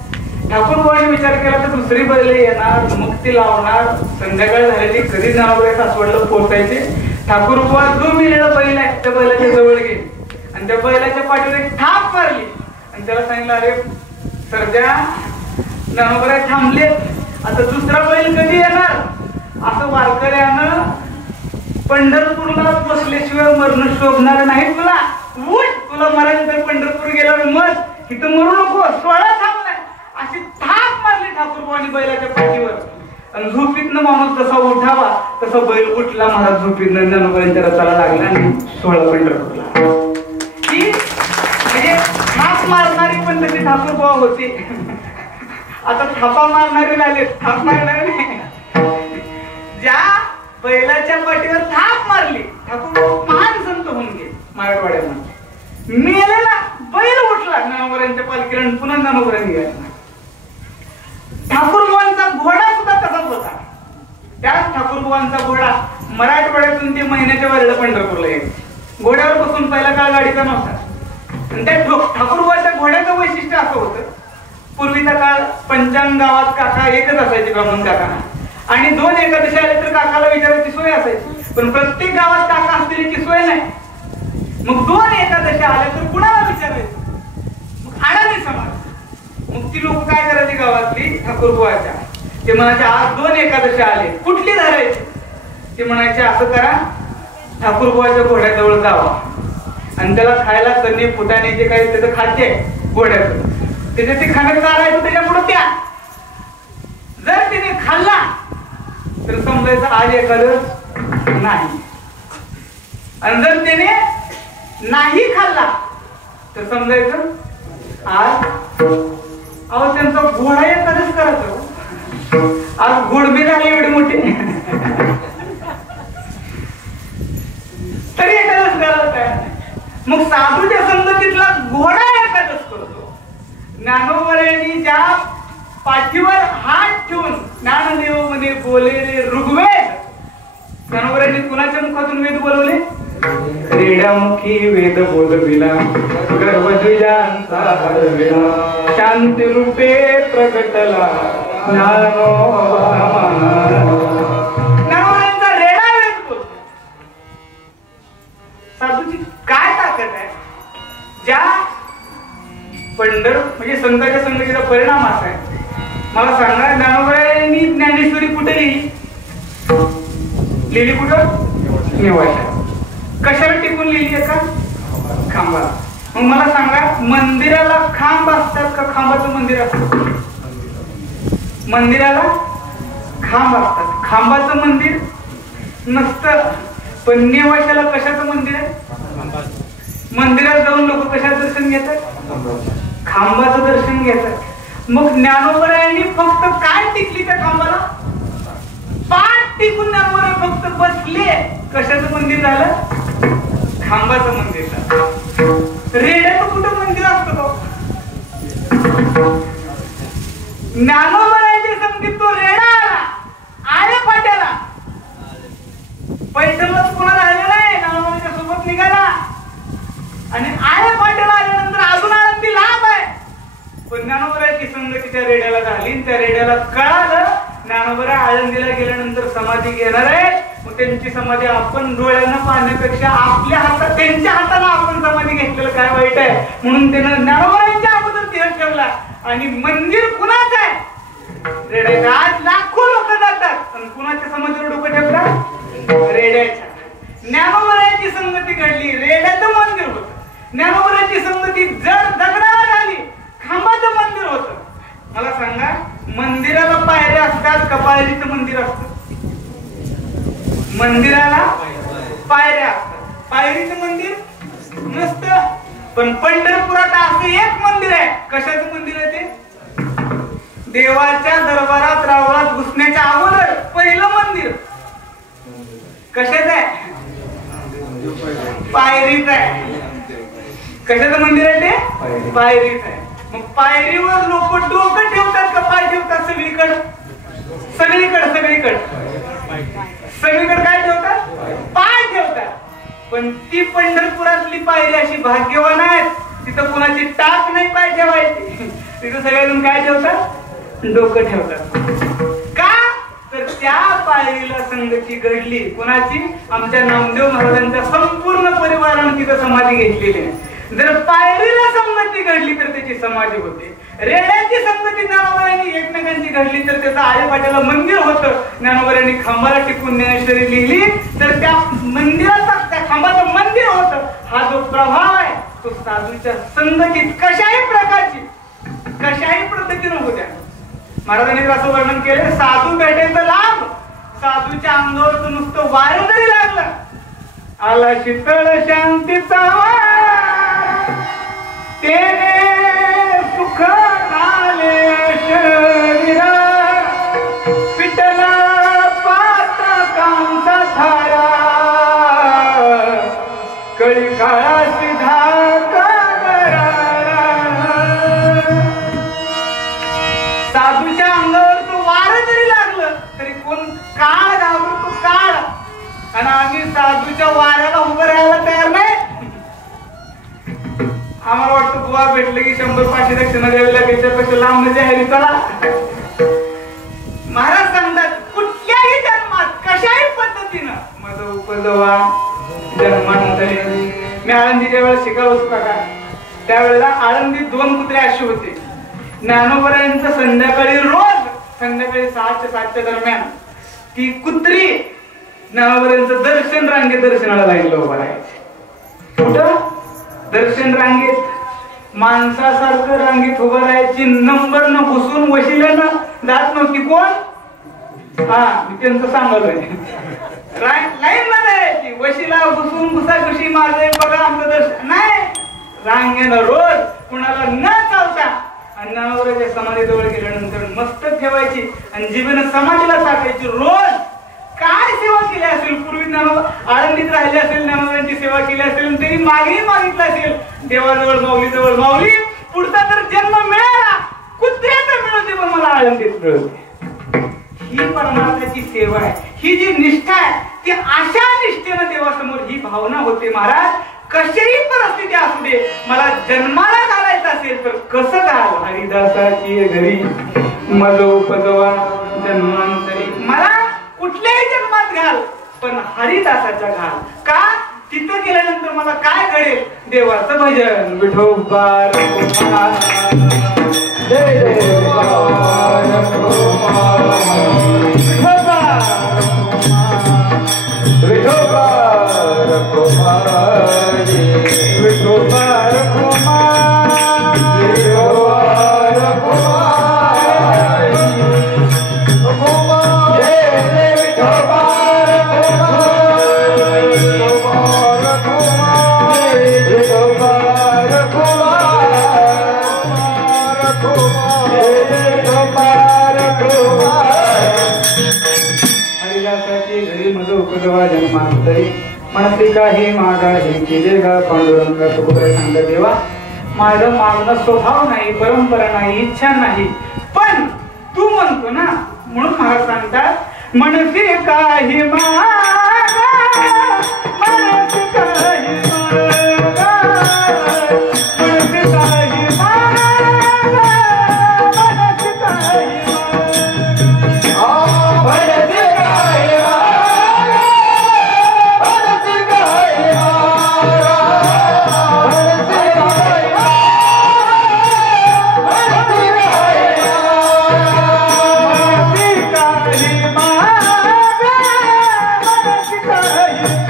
ठाकूरबुवाने विचार केला तर दुसरी बैल येणार, मग ती लावणार, संध्याकाळ झालेली, कधी जनावर सासवडला पोहोचायचे. ठाकूरबुवा जो मिळेला बैल आहे त्या बैलाच्या जवळ गेले आणि त्या बैलाच्या पाठीवर एक थाप मारली आणि त्याला सांगितलं, अरे सरजा जनावर थांबले, आता दुसरा बैल कधी येणार? असं वारकऱ्यानं पंढरपूरला बसल्याशिवाय मरण शोभणार नाही तुला. उठ, तुला मरायचं तर पंढरपूर गेल्यावर मत, इथं मरू नको, 16 थांबलाय. अशी थाप मारली ठाकूरबुवानी बैलाच्या पाठीवर आणि झोपीतनं माणूस जसा उठावा तसा बैल उठला. महाराज झोपीतनं ज्ञानोबांच्या रथाला लागला आणि 16 पंढरपूरला. ती म्हणजे थाप मारणारी पण तशी ठाकूरबुवा होती. आता थापा मारणारे झाले, थाप मारणारे नाही. ज्या बैलाच्या पाठीवर थाप मारली ठाकूर महान संत होऊन गेले मराठवाड्यामध्ये. मेलेला बैल उठला ज्ञानोबांच्या पालखीला, पुन्हा ज्ञानोबा निघाला. ठाकूरबुवांचा घोडा सुद्धा तसाच होता. त्याच ठाकूरबुवांचा घोडा मराठवाड्यातून ते महिन्याच्या वारीला पंढरपूरला यायचे. घोड्यावर बसून पहिला काळ गाडीचा नव्हता. आणि त्या ठाकूरबुवाच्या घोड्याचं वैशिष्ट्य असं होतं, पूर्वीचा काळ पंचांग गावात काका एकच असायचे, ब्राह्मण काका, आणि 2 एकादशी आले तर काकाला विचारायची सोय असायची. पण प्रत्येक गावात काका असलेली सोय नाही. मग 2 एकादशी आल्या तर कुणाला विचारायचं? मग अडाणी समाज. मग ती लोक काय करायची गावातली ठाकूरबुवाच्या, ते म्हणायचे आज 2 एकादशी आले, कुठली धरायची? ते म्हणायचे असं करा, ठाकूरबुवाच्या घोड्याजवळ जावा आणि त्याला खायला कन्ने फुटाणे जे काही त्याचं खाद्य आहे घोड्याचं, त्याच्या ते खाण्यात चालायचं, त्याच्या पुढे त्या. जर तिने खाल्ला तर समजायचं आज एखादं नाही, आणि जर त्याने नाही खाल्ला तर समजायचं आज. अहो त्यांचा घोडा एखादच करायचं, आज घोडबी झाली एवढी मोठी तरी एखादच करायचं आहे. मग साधूच्या संगतीतला घोडा एखादच करतो. ज्ञानोबांनी ज्या पाठीवर हात ठेवून ज्ञानदेव म्हणे बोले रे ऋग्वेद, ज्ञानोबांनी कुणाच्या मुखातून वेद बोलवले? रेड्यामुखी वेद बोलविला, गर्भद्विजांचा हरविला, शांती रूपे प्रगटला ज्ञानोबा. ज्ञानोबांचा रेडा वेद बोलतो. साधूची काय ताकद आहे? ज्या म्हणजे संतांच्या संगतीचा परिणाम असा आहे. मला सांगा, ज्ञानोबांनी ज्ञानेश्वरी कुठे लिहिली? लिहिली कुठं? नेवाळ्यात. कशाला टिकून लिहिली आहे? का खांबाला. मग मला सांगा, मंदिराला खांब असतात का खांबाचं मंदिर असतं? मंदिराला खांब असतात, खांबाचं मंदिर नसतं. पण नेवाशाला कशाचं मंदिर आहे? मंदिरात जाऊन लोक कशाचं दर्शन घेतात? खांबाचं दर्शन घेतात. मग ज्ञानोबांनी फक्त काय टिकली त्या खांबाला? पाठ टिकून ज्ञानोबा फक्त बसले. कशाचं मंदिर झालं? खांबाचं मंदिर झालं. रेड्याचं कुठं मंदिर असतं? तो ज्ञानोबांच्या संगीत तो रेडा आला आल्या पाट्याला. पैठणलाच कोणा राहिलेला नाही, ज्ञानोबांच्या सोबत निघाला आणि आल्या पाट्याला आल्यानंतर अजून आनंदी लाभ आहे. पण ज्ञानोबाची संगतीच्या रेड्याला झाली. त्या रेड्याला कळालं ज्ञानोबा आळंदीला गेल्यानंतर समाधी घेणार आहे. मग त्यांची समाधी आपण डोळ्यानं पाहण्यापेक्षा आपल्या हातात, त्यांच्या हाताला आपण समाधी घेतलेलं काय वाईट आहे? म्हणून त्यानं ज्ञानोबांच्या अगोदर तिळक ठेवला. आणि मंदिर कुणाचं आहे? रेड्याचं. आज लाखो लोक जातात, पण कुणाच्या समाधीवर डोकं ठेवतात? रेड्याच्या. ज्ञानोबांची संगती घडली, रेड्याचं मंदिर होतं. ज्ञानोबांची संगती जर दगडाला झाली, खांबाचं मंदिर होतं. मला सांगा, मंदिराला पायऱ्या असतात का पायरीचं मंदिर असतं? मंदिराला पायऱ्या असतात, पायरीचं मंदिर नसतं. पण पंढरपुरात असं एक मंदिर आहे. कशाचं मंदिर आहे ते? देवाच्या दरबारात रावळात घुसण्याच्या अगोदर पहिलं मंदिर कशाचं आहे? पायरीचं आहे. कशाचं मंदिर आहे ते? पायरीचं आहे. मग पायरीवर लोक डोकं ठेवतात का पाय ठेवतात? सगळीकडे काय ठेवतात? पाय ठेवतात. पण ती पंढरपुरातली पायरी अशी भाग्यवान आहेत तिथं कुणाची टाक नाही पाय ठेवायची, तिथं सगळेजण काय ठेवतात, डोकं ठेवतात. का तर त्या पायरीला संगती घडली कुणाची, आमच्या नामदेव महाराजांच्या संपूर्ण परिवाराने तिथं समाधी घेतलेली आहे. जर पायरीला संगती घडली तर त्याची समाधी होते. रेड्याची संगती ज्ञानोबांनी एकमेकांची घडली तर त्याचं आळेपाट्याला मंदिर होतं. ज्ञानोबांनी खांबाला टिकून ज्ञानेश्वरी लिहिली तर त्या मंदिराचा, त्या खांबाचं मंदिर होतं. हा जो प्रभाव आहे तो साधूच्या संगतीत कशाही प्रकारची, कशाही पद्धतीनं होत्या. महाराजांनी असं वर्णन केलं, साधू भेटेल तर लाभ, साधूच्या अंगावर नुसतं वारं जरी लागलं, आला शीतळ शांतीचा तेने सुख आले शरीरा, पिटला पातकांचा धारा, कळी काळा सिधा साधूच्या अंगावर तो वारं जरी लागलं तरी कोण काळ घाबरतो, काळ. आणि आम्ही साधूच्या वाऱ्याला उभं राहायला तयार नाही. आम्हाला वाटतं बुवा भेटलं की 100-500 दक्षिणा द्यावी लागेल, त्यापेक्षा लांब जाहीर चला. महाराज सांगतात कुठल्याही जन्मात कशाही पद्धतीनं मध उपजवा जन्मांतरी. मी आळंदीच्या वेळेला शिकायला होतो का, त्यावेळेला आळंदीत 2 कुत्रे असे होते. ज्ञानोबरायांचं संध्याकाळी, रोज संध्याकाळी 6-7च्या दरम्यान ती कुत्री ज्ञानोबरायांचं दर्शन रांगेत दर्शनाला लाईनला उभं राहायचे. कुठं दर्शन रांगेत माणसासारखं रांगेत उभं राहायची. नंबर न घुसून वशिल्यानं जात नव्हती. कोण? हा मी त्यांचं सांगलोय. लाईन मध्ये यायची, वशिला घुसून घुसाघुशी माझे बघा आमचं दर्शन नाही. रांगेनं रोज कुणाला न चालता ज्ञानोबराच्या समाधीजवळ गेल्यानंतर मस्तक ठेवायची आणि जिभेनं समाधीला टाकायची. रोज काय सेवा केली असेल, पूर्वी ज्ञानोबा आळंदीत राहिले असेल, ज्ञानोबांची सेवा केली असेल, तरी मागेही मागितलं असेल देवाजवळ, माऊलीजवळ, माऊली पुढचा तर जन्म मिळाला, कुत्र्याचा मिळवते पण मला आळंदीत मिळवते. ही परमार्थाची सेवा आहे. ही जी निष्ठा आहे ती अशा निष्ठेनं देवासमोर ही भावना होते. महाराज कशाही परिस्थिती असू दे, मला जन्माला घालायचं असेल तर कसं घाल, हरिदासाची घरी मध उपजवा जन्मांतरी. मला कुठल्याही जन्मात घाल पण हरिदासाच्या घाल. का? तिथं गेल्यानंतर मला काय घडेल, देवाचं भजन. विठोबा रखुमार, जय जय विठोबा रखुमार, विठोबा रखुमार, विठोबा रखुमार, विठोबा रखुमार, रखुमार, जय जय विठोबा रखुमार, विठोबा रखुमार, विठोबा रखुमार, विठोबा रखुमार. हरिदासाची घरी मध उपजवा जन्मांतरी, मनसी काही मागाही केले गा पांडुरंगा. तुकोबा सांग देवा, माझं मागणं स्वभाव नाही, परंपरा नाही, इच्छा नाही, पण तू म्हणतो ना, म्हणून महाराज सांगतात मनसी काही मागा, मनसी काही मागा, मनसी काही मागा, मनसी काही Hey!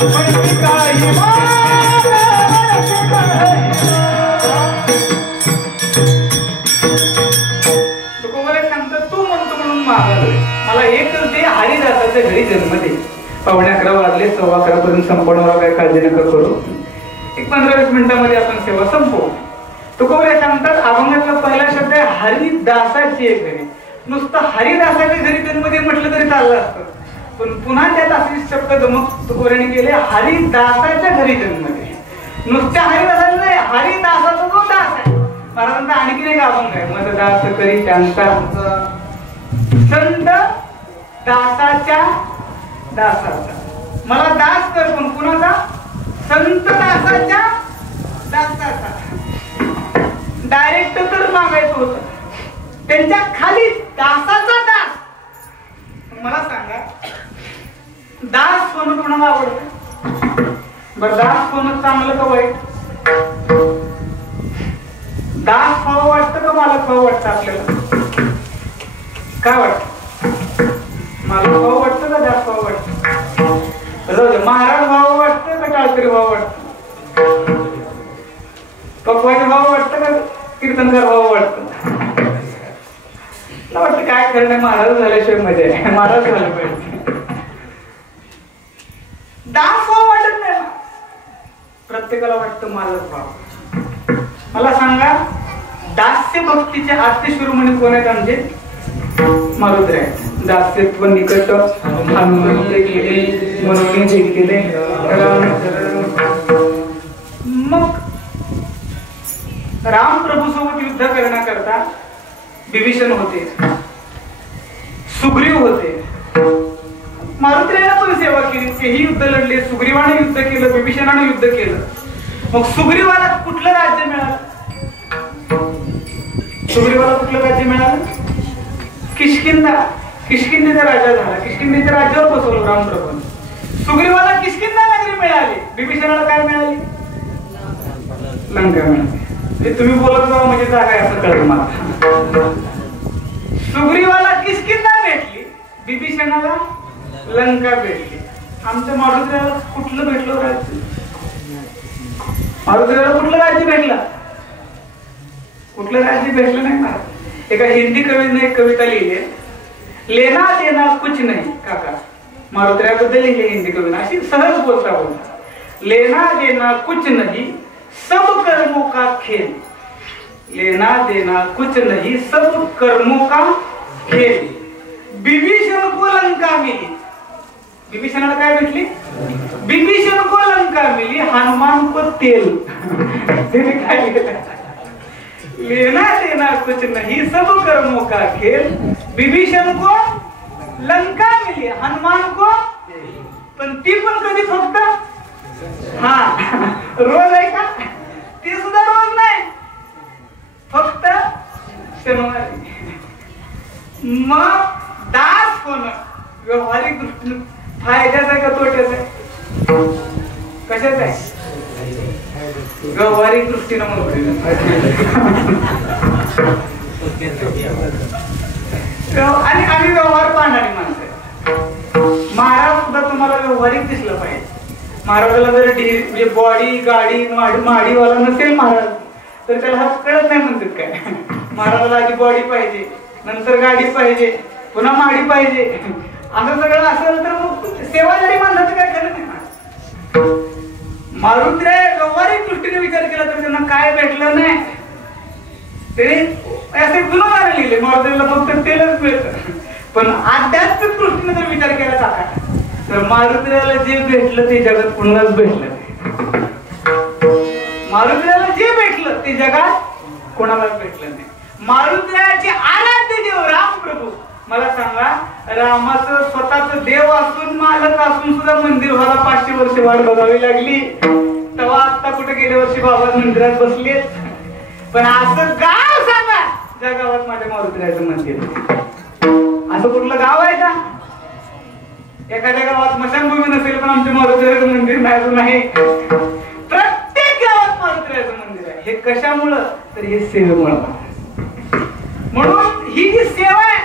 मला एकच दे, हरिदासाच्या घरी जन्म दे. 11:15 वाजले, 11:15 पर्यंत संपवणार, काय काळजी नका करू. एक 15-20 मिनिटांमध्ये आपण सेवा संपवू. तुकोबरे सांगतात अभंगातला पहिला शब्द आहे हरिदासाची घरी. नुसतं हरिदासाच्या घरी जन्म दे म्हटलं तरी चाललं असतं, पण पुन्हा त्यात असे शब्द गमक तुकोबऱ्याने केले, हरिदासाच्या घरी जन्म दे. नुसत्या हरिदासाला नाही, हरिदासाचा जो दास आहे. महाराजांचा आणखी एक अभंग आहे, मग दास करी त्यांचा संत दासाच्या दासाचा. मला दास कर, पण कुणाचा? संत दासाच्या दासाचा. डायरेक्ट तर मागायचं होतं, त्यांच्या खाली दासाचा दास. मला सांगा, दास होणं कोणाला आवडतं? बरं, दास होणं चांगलं का वाईट? दास व्हावं वाटतं का मालक व्हावं वाटतं आपल्याला? काय वाटतं? मालक व्हावं वाटतं का दास व्हावं वाटतं? महाराज व्हावं वाटतं का टाळकरी व्हावं वाटतं? पकवायचं व्हावं वाटतं का कीर्तनकार व्हावं वाटतं? मला वाटतं काय खरं नाही, महाराज झाल्याशिवाय मजा आहे. महाराज झालं पाहिजे. दास व्हावं वाटत नाही, प्रत्येकाला वाटतं मालक व्हावं. मला सांगा, दास्य भक्तीचे आद्य शिरोमणी कोण आहेत आमचे? मारुती आहेत. दास्यत्व निकट हनुमंत केले, मनोनी जे केले. मग राम प्रभू सोबत युद्ध करण्याकरता विभीषण होते, सुग्रीव होते. मारुतीला पण सेवा केली, तेही युद्ध लढले. सुग्रीवाने युद्ध केलं, विभीषणाने युद्ध केलं. मग सुग्रीवाला कुठलं राज्य मिळालं? सुग्रीवाला कुठलं राज्य मिळालं? किष्किंधा. किष्किंधेचा राजा झाला. किष्किंधेच्या राज्यावर बसवलं रामप्रभूने. सुग्रीवाला किष्किंधा नगरी मिळाली, विभीषणाला काय मिळाली? लंका मिळाली. ते तुम्ही बोलत जावा म्हणजे जागा आहे असं कळलं मला. सुग्रीवाला किष्किंधा भेटली, विभीषणाला लंका भेटली. आमच्या मारुतीला कुठलं भेटलं राज्य? मारुतीला कुठलं राज्य भेटलं? कुठलं राज्य भेटलं नाही ना. एका हिंदी कवीने एक कविता लिहिली, लेना देना कुछ नहीं. काका मारुतीबद्दल लिहिली हिंदी कवीने, अशी सहज बोलता बोलता, लेना देना कुछ नहीं सब कर्मों का खेल. लेना देना कुछ नहीं सब कर्मों का खेल. विभीषण को लंका मिली. विभीषणाला काय भेटली? विभीषण को लंका मिली, हनुमान को तेल. काय लेना देना कुछ नहीं सब कर्मों का खेल. विभीषण को लंका मिली, हनुमान को. पण ती पण कधी फक्त रोज आहे का? ती सुद्धा रोज नाही, फक्त शनिवारी. मग दास होणं व्यवहारिक दृष्टीने फायद्याचा का तोट्याचा आहे? कशाचा आहे? व्यवहारिक दृष्टीनं आणि आम्ही व्यवहार पाहणारी माणसं आहे. महाराज सुद्धा तुम्हाला व्यवहारिक दिसलं पाहिजे. महाराजाला जर म्हणजे बॉडी गाडी माडीवाला नसेल महाराज, तर त्याला हा कळत नाही म्हणतात काय. महाराजाला आधी बॉडी पाहिजे, नंतर गाडी पाहिजे, पुन्हा माडी पाहिजे. असं सगळं असेल तर मग सेवा जरी माणसाचं काय खरं नाही. मारुतीने व्यवहारिक दृष्टीने विचार केला तर त्यांना काय भेटलं नाही. ते असे गुणगान लिहिले, मारुतीला फक्त तेलच मिळतं. पण आध्यात्मिक दृष्टीने जर विचार केला जाता तर मारुतीला जे भेटलं ते जगात पुन्हाच भेटलं. मारुतीला जे भेटलं ते जगात कोणालाच भेटलं नाही. मारुतीचे आराध्य देव राम प्रभू. मला सांगा, रामाचं स्वतःच देव असून मालक असून सुद्धा मंदिर व्हायला 500 वर्ष वाट बघावी लागली. तेव्हा आता कुठे गेल्या वर्षी बाबा मंदिरात बसले. पण असं गाव सांगा ज्या गावात माझ्या मारुतीरायाचं मंदिर. असं कुठलं गाव आहे का? एखाद्या गावात स्मशानभूमी नसेल पण आमच्या मारुतीरायाचं मंदिर नाही. प्रत्येक गावात मारुतीरायाचं मंदिर आहे. हे कशामुळं? तर हे सेवेमुळं. म्हणून ही जी सेवा आहे,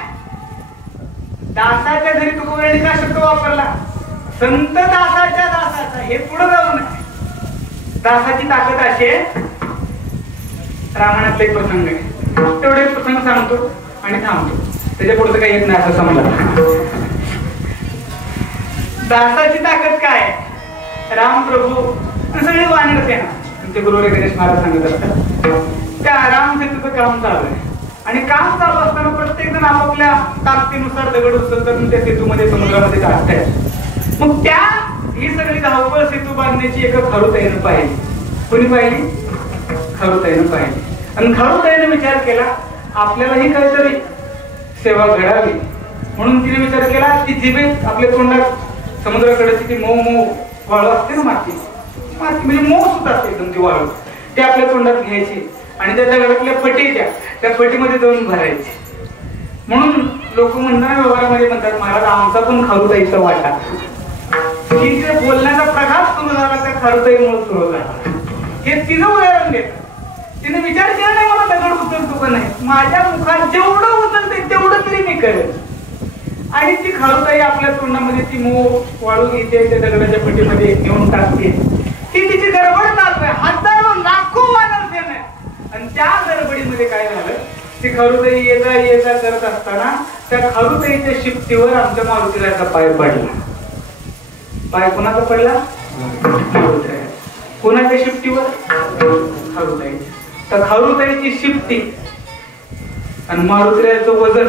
दासाच्या घरी तुकोबराने काय शब्द वापरला? संत दासाच्या दासाचा हे पुढे जाऊन दासाची ताकद अशी आहे. रामायणातला एक प्रसंग आहे, तेवढे प्रसंग सांगतो आणि थांबतो, त्याच्या पुढचं काही येत नाही असं समजा. दासाची ताकद काय? राम प्रभू सगळे वानर सेना तुमचे गुरु गणेश महाराज सांगत असतात, त्या राम सेतूचं काम चालू आहे आणि काम चालू असताना प्रत्येक जण आपापल्या ताकदीनुसार दगड उचलतात त्या सेतूमध्ये समुद्रामध्ये टाकतात. मग त्या ही सगळी धावपळ सेतू बांधण्याची एका खरुताईनं पाहिली. कोणी पाहिली? खरुताईनं पाहिली. आणि खरुताईनं विचार केला आपल्यालाही काहीतरी सेवा घडावी, म्हणून तिने विचार केला की जिभेत आपल्या तोंडात समुद्राकडे ती मऊ मऊ वाळू असते ना, माती माती म्हणजे मऊ सुद्धा असते एकदम ती वाळू, ते आपल्या तोंडात घ्यायची आणि त्या दगडातल्या फटीच्या त्या फटीमध्ये जाऊन भरायची. म्हणून लोक म्हणतात व्यवहारामध्ये म्हणतात महाराज आमचा पण खरुताईचा वाटा, की जे बोलण्याचा प्रघात सुरू झाला त्या खरुताईमुळे सुरू झाला. हे तिनं उदाहरण देत. तिने विचार केला नाही मला दगड उचलतो का नाही, माझ्या मुखात जेवढं उचलते तेवढं तरी मी करेल. आणि ती खरुताई आपल्या तोंडामध्ये ती मऊ वाळू घेते, त्या दगडाच्या फटीमध्ये नेऊन टाकते. ती तिची गडबड चालू आहे, हजारो लाखो वानर सेना आहे. आणि त्या गडबडीमध्ये काय झालं, ती खरुताई ये जा करत असताना त्या खरुताईच्या शिफ्टीवर आमच्या मारुतीरायाचा पाय पडला. पाय कोणाचा पडला? मारुतीराया. कोणाच्या शिफ्टीवर? खरुताई. तर खरुताईची शिफ्टी आणि मारुतीरायाचं वजन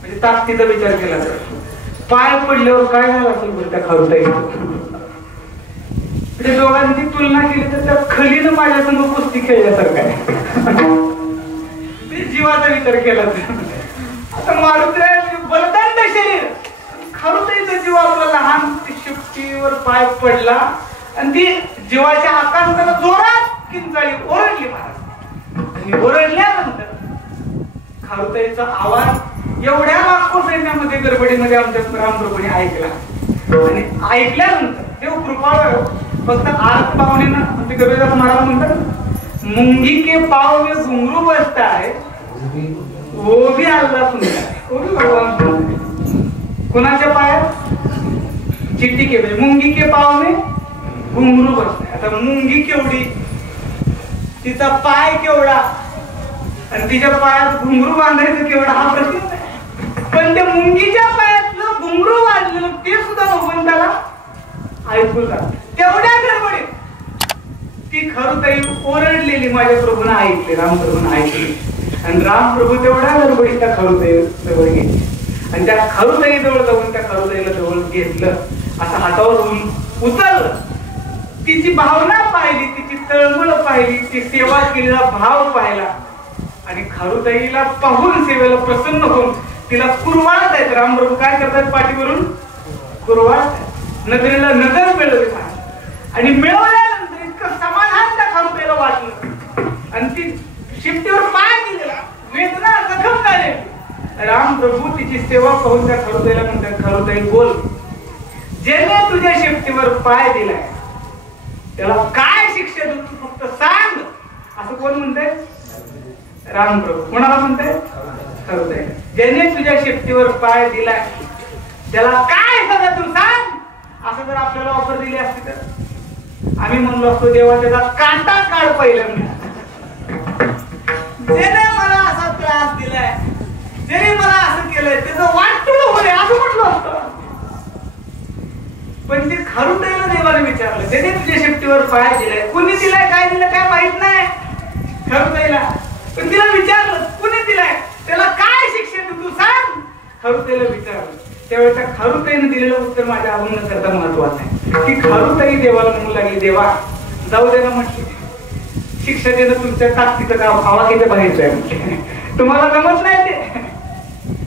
म्हणजे ताकदीचा विचार केला तर पाय पडल्यावर काय झालं असेल बरं त्या खरुताईचं. म्हणजे दोघांची तुलना केली तर त्या खलीनं माझ्यासमोर कुस्ती खेळल्यासारखं आहे. जीवाचा विचार केला तर आता मारुतीराय बलदंड शरीर, खरुताईचा जीव आपला लहान शिफ्टीवर पाय पडला आणि ती जीवाच्या आकांताला जोरात किंचाळी ओरडली महाराज. आणि ओरडल्यानंतर खरुताईचा आवाज एवढ्या लाखो सैन्यामध्ये गडबडीमध्ये आमच्या रामप्रभूने ऐकला. आणि ऐकल्यानंतर देव कृपाळू फक्त आर्त भावनेनं ते कबीरदास महाराज म्हणतात मुंगी के पाव में घुंगरू बसता है वो भी अल्लाह सुनता है, वो भी भगवान सुनता है. कोणाच्या पायात? चिट्टी के मुंगी के पाव में घुंगरू बसता है. आता मुंगी केवढी, तिचा पाय केवढा आणि तिच्या पायात घुंगरू बांधायचं केवढा हा प्रश्न आहे. पण त्या मुंगीच्या पायातलं घुंगरू बांधलेलं ते सुद्धा भगवंताला ऐकू जात. तेवढ्या गडबडीत ती खरुताई ओरडलेली माझ्या प्रभूने ऐकले, रामप्रभूने ऐकली. आणि रामप्रभू तेवढ्या गडबडीत त्या खरुताई जवळ गेली आणि त्या खरुताई जवळ जाऊन त्या खरुताईला जवळ घेतलं, असं हातावर उचललं. तिची भावना पाहिली, तिची तळमळ पाहिली, ती सेवा केलेला भाव पाहिला आणि खरुताईला पाहून सेवेला प्रसन्न होऊन तिला कुरवाळत आहेत. रामप्रभू काय करतात? पाठीवरून कुरवाळत, नजरेला नजर मिळवली आणि मिळवल्यानंतर इतकं समाधान त्या खरुताईला वाटलं आणि ती शिफ्टीवर पाय दिलेला, वेदना जखम झाले. रामप्रभू तिची सेवा पाहून त्या खरुताईला म्हणतात खरुताई बोल, ज्याने तुझ्या शिफ्टीवर पाय दिलाय त्याला काय शिक्षा देऊ तू फक्त सांग. असं कोण म्हणतंय? रामप्रभू. कोणाला म्हणतंय? खरुताई. ज्याने तुझ्या शिफ्टीवर पाय दिलाय त्याला काय सगळं तू सांग. असं जर आपल्याला ऑफर दिली असती तर आम्ही म्हणलो असतो देवा त्याचा कांटा काढ पहिल्यांदा. ज्याने मला असा त्रास दिलाय, ज्याने मला असं केलंय त्याचं वाटतं होते असं म्हटलं असतं. पण ते खरुताईला देवाने विचारलं ज्याने तुझ्या शिफ्टीवर पाय दिलाय, कुणी दिलाय काय दिलं काय माहित नाही खरुताईला, पण तिला विचारलं कुणी दिलाय त्याला काय शिक्षा देऊ तू सांग. खरुताईला विचारलं त्यावेळेस त्या खरुताईने दिलेलं उत्तर माझ्या अभंग करता महत्वाचं आहे. की खरुताई देवाला म्हणू लागली देवा जाऊ दे ना म्हटली, शिक्षा देणं तुमच्या ताकदीचं काम आवाक्याच्या बाहेरचं आहे म्हटले, तुम्हाला जमत नाही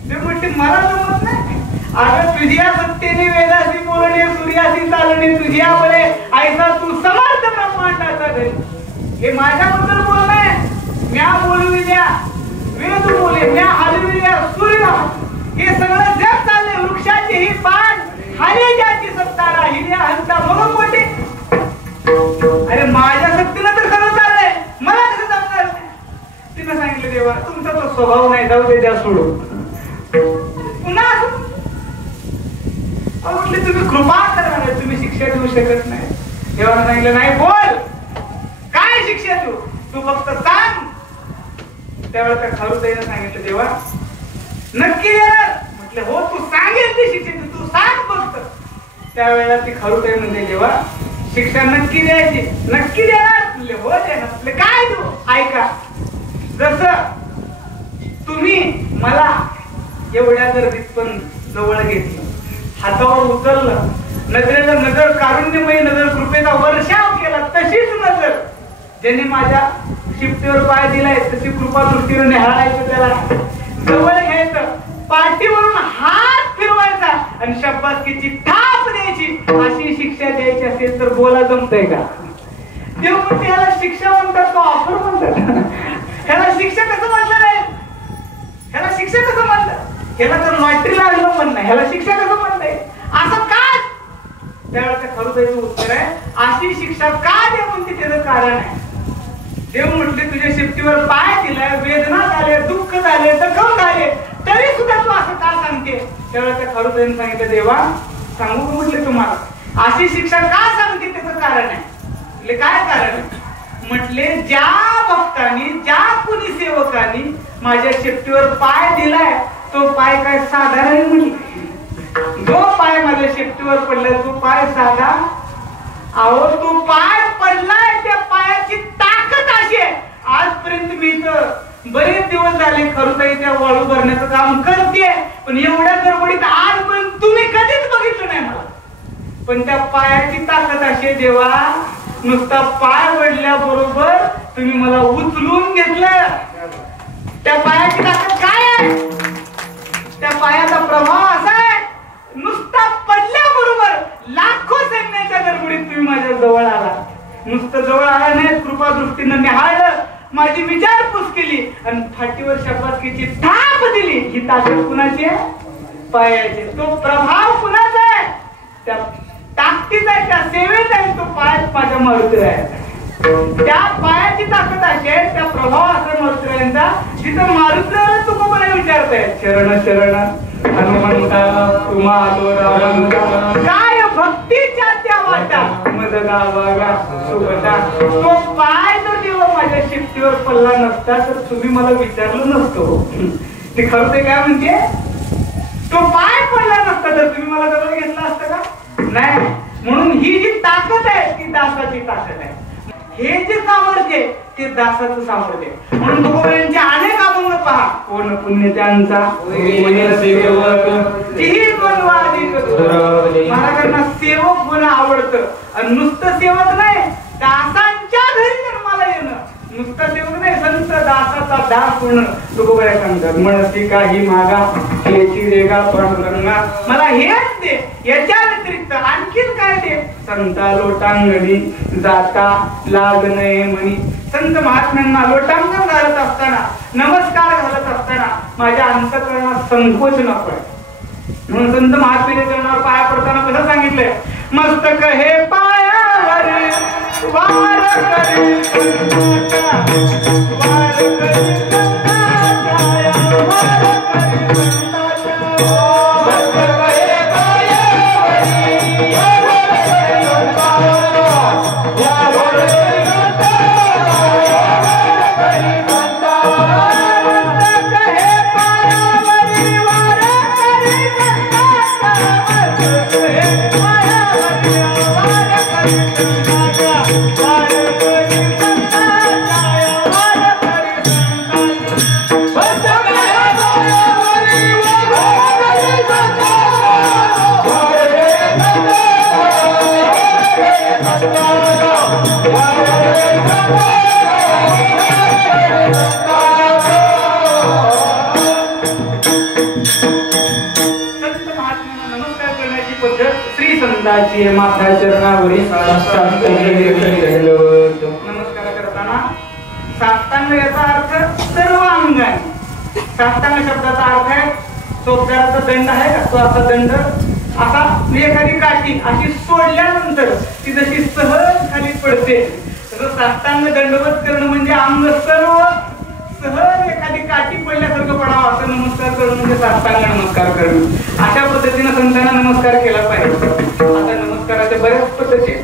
ते म्हटले मला जमत नाही. अगं तुझ्या सत्तेने वेदाशी बोलणे सूर्याशी चालणे तुझ्या बळे ऐसा तू समर्थ ब्रह्मांडाचा धनी. हे माझ्याबद्दल बोलणं आहे. म्या बोलविल्या वेद बोले, म्या हलविल्या सूर्य, हे सगळं जग चालले. वृक्षाचे ही पान हाले ज्याची सत्ता राहिली हंता मग मोठे. अरे माझ्या सत्तेनं तर सगळं चाललंय, मला कसं जमणार नाही. तिनं सांगितलं देवा तुमचा तो स्वभाव नाही, जाऊ दे द्या सोडू. पुन्हा म्हटले तुम्ही कृपा करणार, तुम्ही शिक्षा देऊ शकत नाही. देवानं सांगितलं नाही, बोल काय शिक्षा तू फक्त सांग. त्यावेळेस त्या खारुताईनं सांगितलं देवा नक्की देणार. म्हटलं हो तू सांगेल ती शिक्षा, तू सांग फक्त. त्यावेळेला ती खारुताई म्हणते देवा शिक्षा नक्की द्यायची, नक्की देणार. म्हणले हो देणार. म्हटले काय तू ऐका, जसं तुम्ही मला एवढ्या गर्दीत पण जवळ घेतलं, हातावर उचललं, नजरेला नजर कारुण्यमयी नजर कृपेचा वर्षाव केला, तशीच नजर ज्यांनी माझ्या शिफ्टीवर पाय दिलाय तशी कृपा दृष्टीने निहाळायचं, त्याला जवळ घ्यायचं, पाठीवरून हात फिरवायचा आणि शाबासकीची थाप द्यायची, अशी शिक्षा द्यायची असेल तर बोला जमतंय का? देव म्हणते ह्याला शिक्षा म्हणतात का ऑफर म्हणतात? ह्याला शिक्षा कसं म्हटलं नाही, ह्याला शिक्षा कसं म्हणतात? ह्याला तर लॉटरी लागलं पण नाही, ह्याला शिक्षा कसं म्हणताय असं का? त्यावेळेस खरुताईचं उत्तर आहे अशी शिक्षा का दे म्हणते त्याचं कारण आहे. देव म्हटले तुझ्या शिफ्टीवर पाय दिलाय, वेदना झाले, दुःख झाले, जखम झाले, तरी सुद्धा तू असं का सांगते? त्यावेळेस खरुताईने सांगितलं देवा सांगू म्हटले तुम्हाला अशी शिक्षा का सांगते त्याचं कारण आहे. म्हटले काय कारण आहे? म्हटले ज्या भक्तांनी, ज्या कुणी सेवकांनी माझ्या शिफ्टीवर पाय दिलाय तो पाय काय साधारण म्हटले, जो पाय माझ्या शिफ्टीवर पडला तो पाय साधा, अहो तो पाय पडलाय त्या पायाची ताकद अशी आहे. आजपर्यंत मी तर बरेच दिवस झाले खरुताई त्या वाळू भरण्याचं काम करते, पण एवढ्या गडबडीत आजपर्यंत तुम्ही कधीच बघितलं नाही मला. पण त्या पायाची ताकद अशी देवा, नुसता पाय पडल्याबरोबर तुम्ही मला उचलून घेतलं. त्या पायाची ताकद काय आहे? त्या पायाचा प्रभाव असा आहे नुसता पडल्याबरोबर लाखो सैन्याच्या गडबडीत तुम्ही माझ्या जवळ आला. नुसतं जवळ आला नाही, कृपा दृष्टीनं निहाळलं, माझी विचारपूस केली आणि फाटीवर शाबासकीची थाप दिली. ही ताकद कुणाची आहे? पायाची. तो प्रभाव कुणाचा आहे? त्या ताकदीचा आहे, त्या सेवेचा आहे. तो पाय माझ्या मारुतीरायाचा. त्या पायाची ताकद अशी आहे, त्या प्रभाव असा मारुतीरायांचा, जिथं मारुतीरायाला तुकोबाला विचारतायत शरण शरण हनुमंता तुम्हा काय भक्तीच्या त्या वाटा मज गावा सुगता. तो पाय जर देवा माझ्या शिफ्टीवर पडला नसता तर तुम्ही मला विचारलं नसतो. ते खरं ते काय म्हणते, तो पाय पडला नसता तर तुम्ही मला जवळ घेतला असतं का? नाही. म्हणून ही जी ताकद आहे ती दासाची ताकद आहे. हे जे सामर्थ्य ते दासाचं सामर्थ्य. म्हणून तुकोबांचे अनेक अभंग पहा. कोण पुण्य त्यांचा महाराजांना सेवक होणं आवडतं आणि नुसतं सेवक नाही, दासांच्या घरी जन्माला येणं. नुसतं सेवक नाही, संत दासाचा दास होणं तुकोबा सांगतात. म्हणती काही मागा याची रेगा पांडुरंगा, मला हेच दे, याच्या व्यतिरिक्त आणखीन काय दे. संता लोटांगणी जाता लाग नये म्हणी. संत महात्म्यांना लोटांगण घालत असताना, नमस्कार घालत असताना माझ्या अंतःकरणात संकोच नकोय. म्हणून संत महात्म्याच्या चरणावर पाया पडताना कसं सांगितलंय, मस्तक हे पायावर वार करी माता चरणावरी नमस्कार करताना साष्टांग याचा अर्थ सर्व अंगाने. साष्टांग शब्दाचा अर्थ आहे सोपद्याचा दंड आहे का, तो असा दंड असा एखादी काठी अशी सोडल्यानंतर ती जशी सहज खाली पडते तसं साष्टांग दंडवत करणं म्हणजे अंग सर्व सहज एखादी काठी पडल्यासारखं पडावं असं नमस्कार करणं म्हणजे साष्टांग नमस्कार करणं. अशा पद्धतीने संतांना नमस्कार केला पाहिजे. आता नमस्काराच्या बऱ्याच पद्धती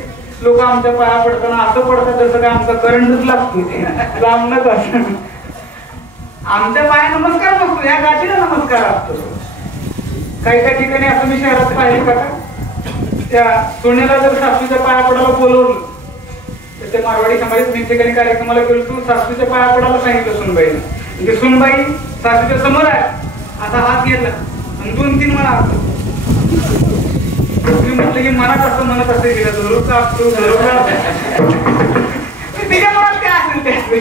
लोक आमच्या पाया पडताना असं पडतात जसं काय आमचा करंटच लागतो, ते लांबनच असं. आमच्या पाया नमस्कार नसतो, या गाठीला नमस्कार असतो. काही काही ठिकाणी असं मी शहरात पाहिले का, त्या सोन्याला जर सासूच्या पाया पडायला बोलवलं तर ते मारवाडी समाजात मी ठिकाणी कार्यक्रमाला गेलो, तू सासूच्या पाया पडायला सांगितलं सुनबाईने. म्हणजे सुनबाई सासूच्या समोर आहे, असा हात घेतला आणि 2-3 मला म्हटलं की मनात असं म्हणत असते तिला जरूर का असतो तिच्या मनात काय असेल ते.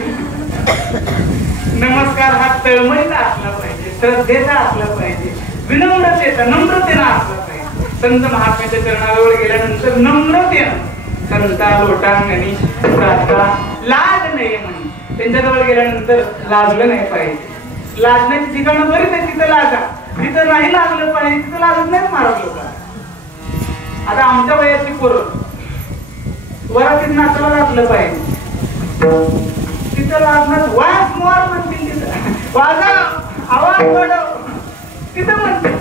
नमस्कार हा तळमळीचा असला पाहिजे, श्रद्धेचा असला पाहिजे, विनम्रतेचा नम्रतेनं असला पाहिजे. संत महात्म्याच्या चरणाजवळ गेल्यानंतर नम्रतेनं संता लोटांगणी साधता लाज नाही म्हणे. त्यांच्याजवळ गेल्यानंतर लाजलं नाही पाहिजे. लाजण्याची ठिकाणं बरीच आहे, तिथं लाजा. जिथं नाही लागलं पाहिजे तिथं लाजत नाही महाराज लोक. आता आमच्या वयाची पोरं वरातीत नाचायला लागलं पाहिजे, तिथं लाजणार वाज मोर म्हणतील, तिथं वाजा आवाज वाढव तिथं म्हणतील,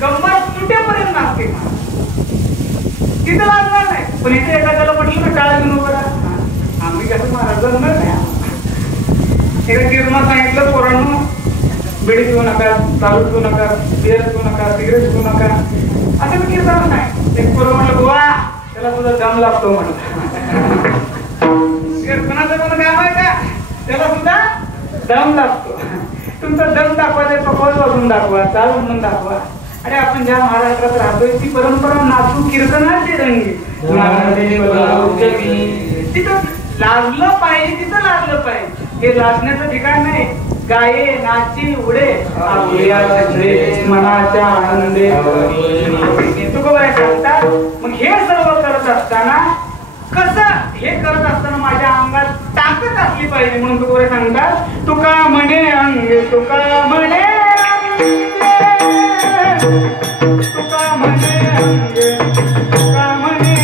कंबर तुटेपर्यंत नाचते तिथं लाजणार नाही. पण इथे एखाद्याला म्हटलं ना टाळा घेऊन उभं राहा, आम्ही कसं महाराज जमणार नाही. एका कीर्तनात सांगितलं पोरांनो बिडी पिऊ नका, दारू पिऊ नका, बिअर पिऊ नका, सिगरेट पिऊ नका, असं मी कीर्तनात नाही. एक पोरं म्हटलं गोवा त्याला सुद्धा दम लागतो म्हटलं. कीर्तनाचं पण काम आहे का, त्याला सुद्धा दम लागतो. तुमचा दम दाखवायचा, पकवाज वाजून दाखवा, चाल म्हणून दाखवा. अरे आपण ज्या महाराष्ट्रात राहतोय ती परंपरा नाचू कीर्तनाची रंगी. तिथं लाजलं पाहिजे, तिथं लाजलं पाहिजे. हे लाजण्याचं ठिकाण नाही. गाये नाची उडे मनाच्या आनंदे तुकोबाई सांगतात. मग हे सर्व करत असताना कसं हे करत असताना माझ्या अंगात ताकद असली पाहिजे म्हणून तुकोबाई सांगतात, तुका म्हणे अंगे तुका म्हणे तुका म्हणे अंगे तुका म्हणे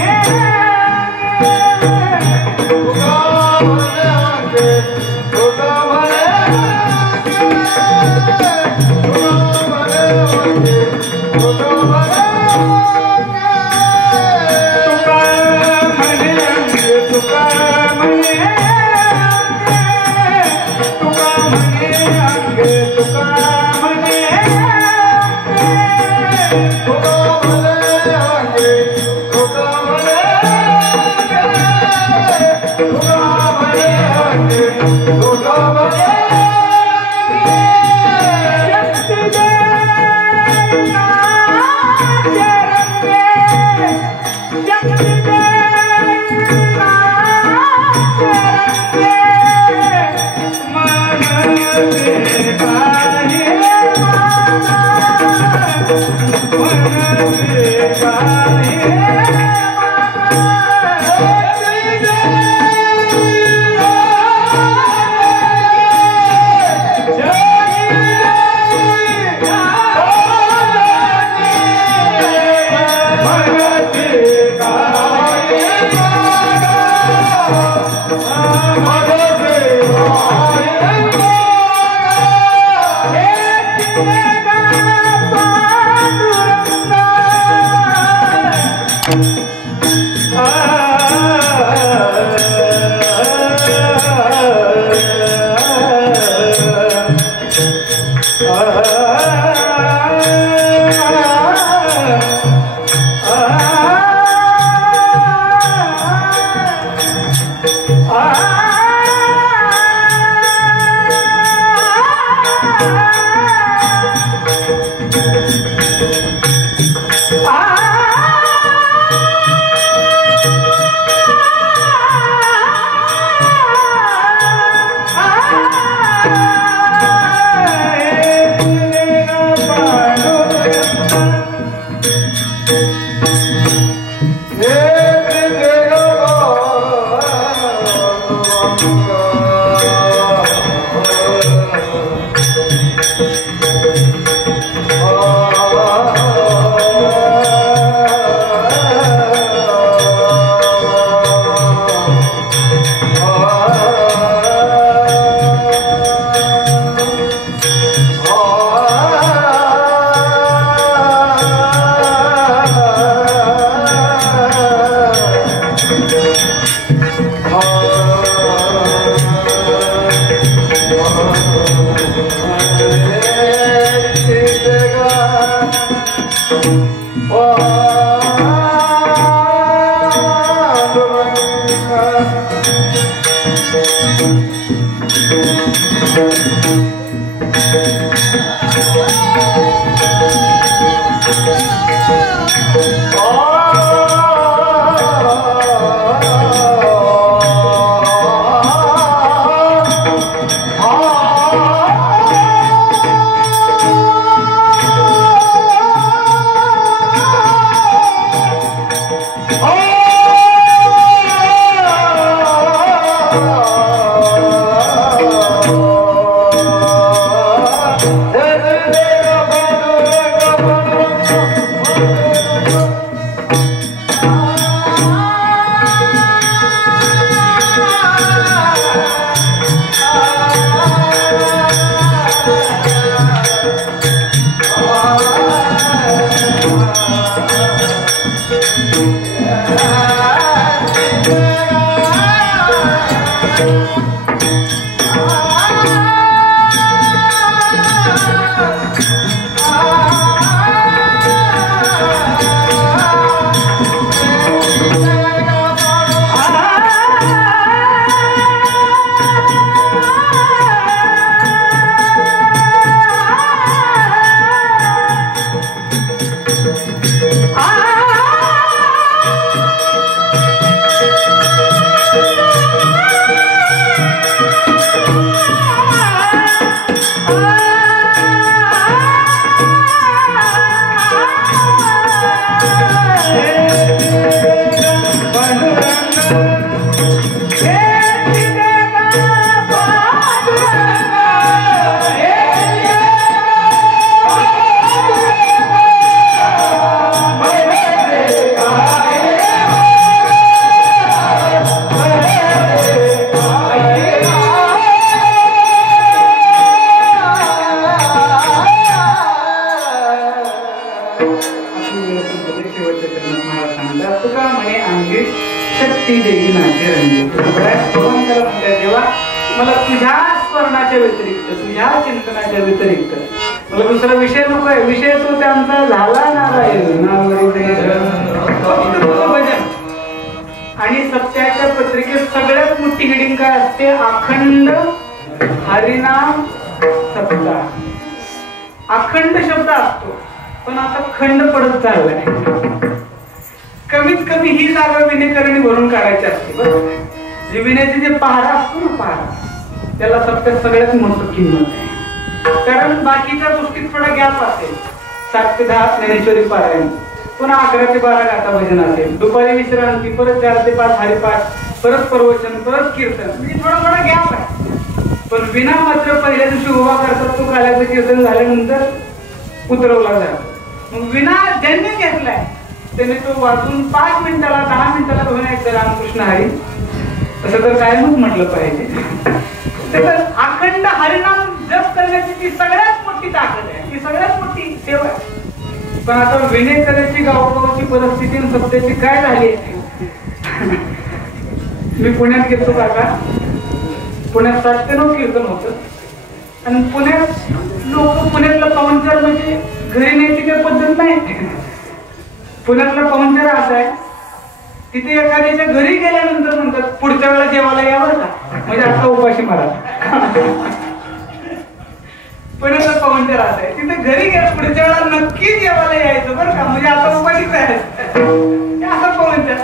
शक्ती देई नाचे रंगी देवा मला तुझ्या स्मरणाच्या व्यतिरिक्त तुझ्या चिंतनाच्या व्यतिरिक्त मला दुसरा विषय नको आहे. विषय तो त्यांचा झाला नारायण भजन. आणि सत्याच्या पत्रिकेत सगळ्यात मोठी हेडिंग काय असते? अखंड हरिनाम सप्ताह. अखंड शब्द असतो पण आता खंड पडत चाललाय. कमीत कमी ही जागा विनेकरणी भरून काढायची असते. बरं, जे विण्याचे जे पहारा असतो ना, पहारा, त्याला सत्यात सगळ्यात मोठं किंमत आहे. कारण बाकीच्या गोष्टीत थोडा गॅप असेल. 7 ते 10 ज्ञानेश्वरी पारायण, पुन्हा 11 ते 12 गाथा भजन असेल, दुपारी विश्रांती, परत 4 ते 5 हरिपाठ, परत प्रवचन, परत कीर्तन, म्हणजे थोडा थोडा गॅप आहे. पण विना मात्र पहिल्या दिवशी उभा करतात तो काल्याचं कीर्तन झाल्यानंतर उतरवला जातो. मग विना ज्यांनी घेतलाय त्याने तो वाजून 5 मिनिटाला 10 मिनिटाला होईना एकदा रामकृष्ण हरी तसं तर कायमच म्हटलं पाहिजे. तर अखंड हरिनाम जप करण्याची ती सगळ्यात मोठी ताकद आहे, ती सगळ्यात मोठी सेवा आहे. पण आता विनेकराची गावोगावची परिस्थिती आणि सत्याची काय झाली आहे. मी पुण्यात गेलो काका, पुण्यात 97 कीर्तन होतं आणि पुण्यात लोक पुण्यातला पाहुणचार म्हणजे घरी न्यायची काही पद्धत नाही. पुण्यातला पाहुणचार असा आहे, तिथे एखाद्याच्या घरी गेल्यानंतर म्हणतात पुढच्या वेळेला जेवायला यावर का, म्हणजे आता उपाशी मारा. पुण्यातला पाहुणचार असा आहे, तिथे घरी गेला पुढच्या वेळेला नक्की जेवायला यायचं बरं का, म्हणजे आता उपाशीच आहे असा पाहुणचार.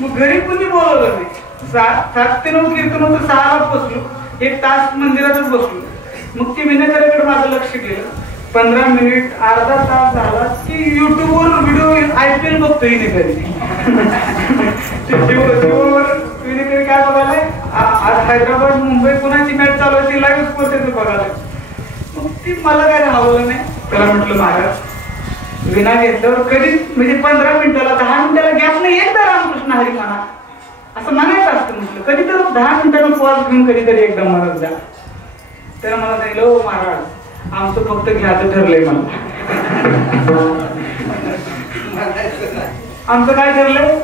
मग घरी कुणी बोलवलं नाही. 7 ते 9 कीर्तन होतं, 6ला पोचलो, 1 तास मंदिरातच बसलो. मग ती विनेकराकडे माझं लक्ष गेलं. 15 मिनिट अर्धा तास झाला की युट्यूबवर व्हिडिओ IPL बघतो विनेकरी. विनेकरी काय बघायलाय, आज हैदराबाद मुंबई पुण्याची मॅच चालू आहे, ती लाईव्ह स्पोर्ट आहे बघायला. मग ती मला काय राहवलं नाही. त्याला म्हटलं महाराज विना घेतल्यावर कधी म्हणजे 15 मिनिटाला 10 मिनिटाला गॅप नाही, एकदा रामकृष्ण हरी म्हणा असं म्हणायचं असतं. म्हटलं कधी तर 10 मिनिटाला पॉज घेऊन कधीतरी एकदा म्हणत जा. त्याला मला सांगितलं, हो महाराज आमचं फक्त घ्यायचं ठरलंय. मला आमचं काय ठरलंय,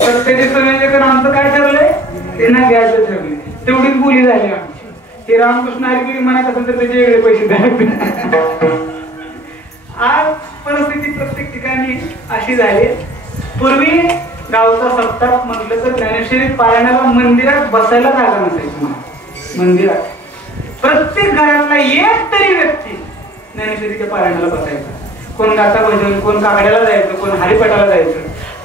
सत्याचे संयोजक आमचं काय ठरलंय, त्यांना घ्यायचं ठरलंय. तेवढीच बोली झाली आमची. हे रामकृष्ण हरिगिरी म्हणत असेल तर त्याचे वेगळे पैसे द्यावे. आज परिस्थिती प्रत्येक ठिकाणी अशी झाली. पूर्वी गावचा सप्ताह म्हटलं तर ज्ञानेश्वरी पारायणाला मंदिरात बसायला जागा नसायची. मंदिरात प्रत्येक घरातला एक तरी व्यक्ती ज्ञानेश्वरीच्या पारायणाला बसायचा. कोण गाथा भजन, कोण काकड्याला जायचं, कोण हरिपाठाला जायचं.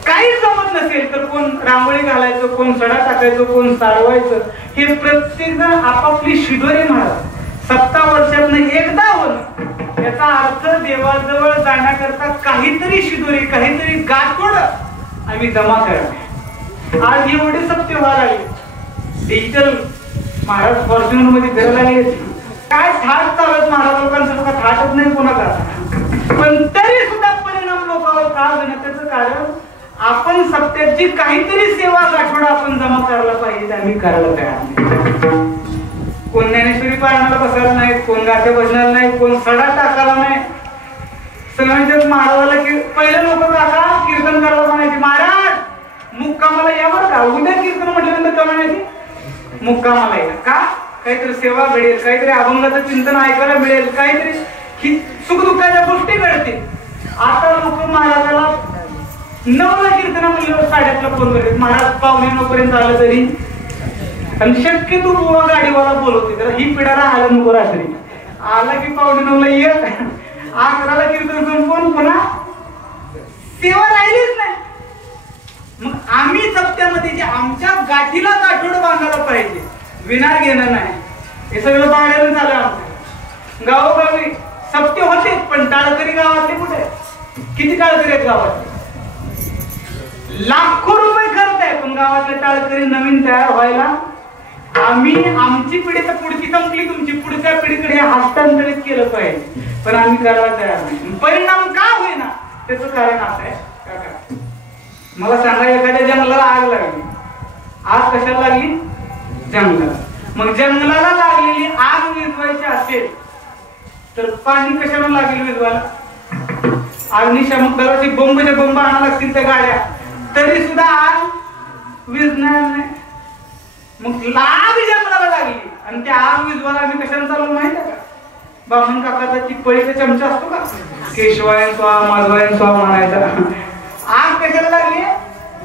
काहीच जमत नसेल तर कोण रांगोळी घालायचं, कोण सडा टाकायचं, कोण सारवायचं. हे प्रत्येक जण आपापली शिदोरी मारत 7 वर्षातनं एकदा होणं याचा अर्थ देवाजवळ जाण्याकरता काहीतरी शिदोरी, काहीतरी गाठोड आम्ही जमा करणार. आज एवढे सत्य व्हायला लागले. डिजिटल महाराज फॉर्च्युनर मध्ये फिरायला लागले. काय थाट चालत महाराज लोकांचं का थाटच नाही कोणाचा. पण तरी सुद्धा परिणाम लोकांवर का होणार, त्याचं कारण आपण सत्याची काहीतरी सेवा गाठोडा आपण जमा करायला पाहिजे. आम्ही करायला तयार नाही. कोण ज्ञानेश्वरी पारायणाला बसायला नाही, कोण गाथा भजनाला नाही, कोण सडा टाकायला नाही. सगळ्यांच्याच महाराजाला की पहिले लोक काका कीर्तन करायला म्हणायचे, महाराज म्हणायची मुक्कामाला येईल का काहीतरी सेवा घडेल, काहीतरी अभंगाचं चिंतन ऐकायला मिळेल, काहीतरी ही सुखदुःखाच्या गोष्टी घडतील. आता लोक महाराजाला 9ला कीर्तना म्हणल्यावर 8:30ला फोन करतात. महाराज 8:45 पर्यंत आलं तरी, आणि शक्यतो बुवा गाडीवाला बोलवते तर ही पिढा राहायला नको रात्री आला की 8:45ला येत 11ला कीर्तन संपवून पुन्हा सेवा राहिलीच नाही. मग आम्ही सप्त्यामध्ये जे आमच्या गाठीला गाठोड बांधायला पाहिजे, विना घेणं नाही. हे सगळं भाड्यानं झालं. आमचं गावोगावी सप्ते होते पण टाळकरी गावातले कुठे, किती टाळकरी आहेत गावात, लाखो रुपये खर्च आहे, पण गावातले टाळकरी नवीन तयार व्हायला आम्ही आमची पिढी तर पुढची संपली, तुमची पुढच्या पिढीकडे हस्तांतरित केलं पाहिजे, पण आम्ही करायला तयार नाही. परिणाम का होईना त्याचं कारण असं आहे. काका मला सांगा, एखाद्या जंगलाला आग लागली, आग कशाला लागली, जंगलाला. मग जंगलाला लागलेली आग विझवायची असेल तर पाणी कशाला लागेल विझवायला, अग्निशामक दलाची बंबच्या बंब आणा लागतील त्या गाड्या, तरी सुद्धा आग विझणार नाही. मग आग जंगलाला लागली आणि त्या आग विझवायला आम्ही कशाला चालू माहिती आहे का, बामण काकाचा चिपळीचा चमचा असतो का, केशवायन स्वा माधवायन स्वा म्हणायचा. आग कशाला लागली,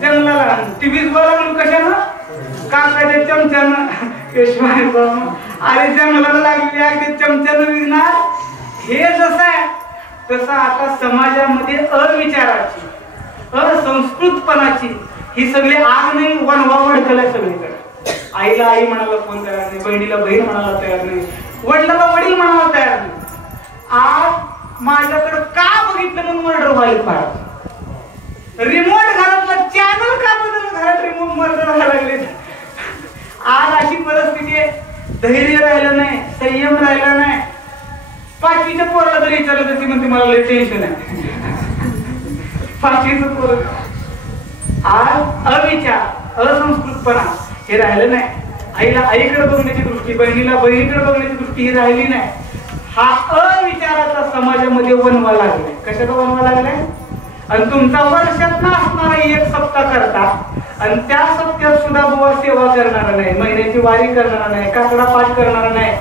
जंगलाला. ती विझवायला लागली कशानं, काकाच्या चमच्यानं, केशवायन स्वा. अरे जंगलाला लागली आग ते चमच्यानं विझणार. हे जसं आहे तसं आता समाजामध्ये अविचाराची, असंस्कृतपणाची ही सगळी आग नाही वणवा भडकलाय सगळीकडे. आईला आई म्हणायला कोण तयार नाही, बहिणीला बहीण म्हणायला तयार नाही, वडिलाला वडील म्हणायला तयार नाही. आज माझ्याकडे का बघितलं म्हणून मर्डर व्हायला पाहिजे. रिमोट घरातला चॅनल का बदल, घरात रिमोट मर्डर व्हायला लागले. आज अशी परिस्थिती आहे, धैर्य राहिलं नाही, संयम राहिला नाही. 5वीच्या पोराला जरी विचारलं तर ती म्हणते मला लय टेन्शन आहे. 5वीचं पोर. आज अविचार, असंस्कृतपणा हे राहिलं नाही. आईला आईकडे बघण्याची दृष्टी, बहिणीला बहिणीकडे बघण्याची दृष्टी ही राहिली नाही. हा अविचाराचा समाजामध्ये वणवा लागलाय. कशाचा वणवा लागलाय, आणि तुमचा वर्षात असणारा एक सप्ताह करता आणि त्या सप्त्यात सुद्धा बुवा सेवा करणार नाही, महिन्याची वारी करणार नाही, काकडा पाठ करणार नाही,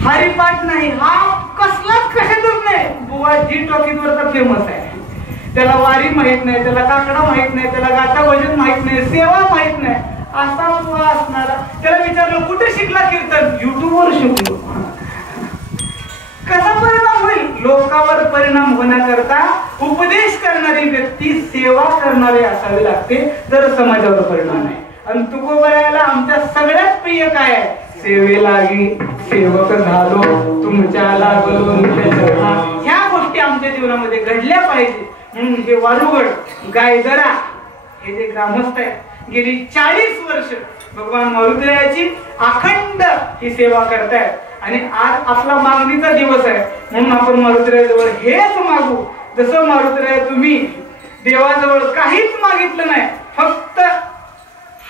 हरिपाठ नाही, हा कसलाच कशातच नाही. बुवा जी टॉकीजवरचा फेमस आहे, त्याला वारी माहित नाही, त्याला काकडा माहित नाही, त्याला गाथा भजन माहित नाही, सेवा माहित नाही, असा बुवा असणारा. त्याला विचारलं कुठे शिकला कीर्तन, युट्यूबवर शिकलो. कसा परिणाम होईल, लोकांवर परिणाम होण्याकरता उपदेश करणारी व्यक्ती सेवा करणारी असावी लागते, जर समाजावर परिणाम आहे. आणि तुकोबरायाला आमच्या सगळ्यात प्रिय काय आहे, सेवेलागी सेवक झालो तुमच्या लागलो. ह्या गोष्टी आमच्या जीवनामध्ये घडल्या पाहिजे. म्हणून हे वारुगड गायदरा हे जे ग्रामस्थ आहेत गेली 40 वर्ष भगवान मारुतीरायाची अखंड ही सेवा करतायत. आणि आज आपला मागणीचा दिवस आहे, म्हणून आपण मारुतीरायाजवळ हेच मागू. जसं मारुतीराय तुम्ही देवाजवळ काहीच मागितलं नाही, फक्त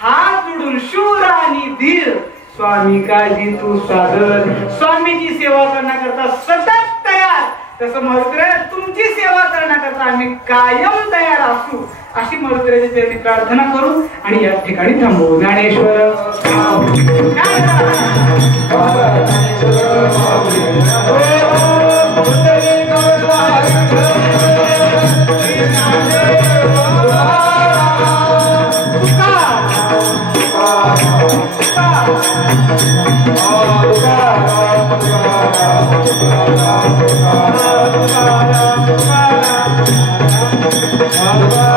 हात जोडून शूर आणि धीर स्वामी काळजी तू सादर, स्वामीची सेवा करण्याकरता सतत तयार, तसं मारुतीराय तुमची सेवा करण्याकरता आम्ही कायम तयार असू, अशी मारुतीरायाच्या चरणी प्रार्थना करू आणि या ठिकाणी थांबवू. ज्ञानेश्वर Oh,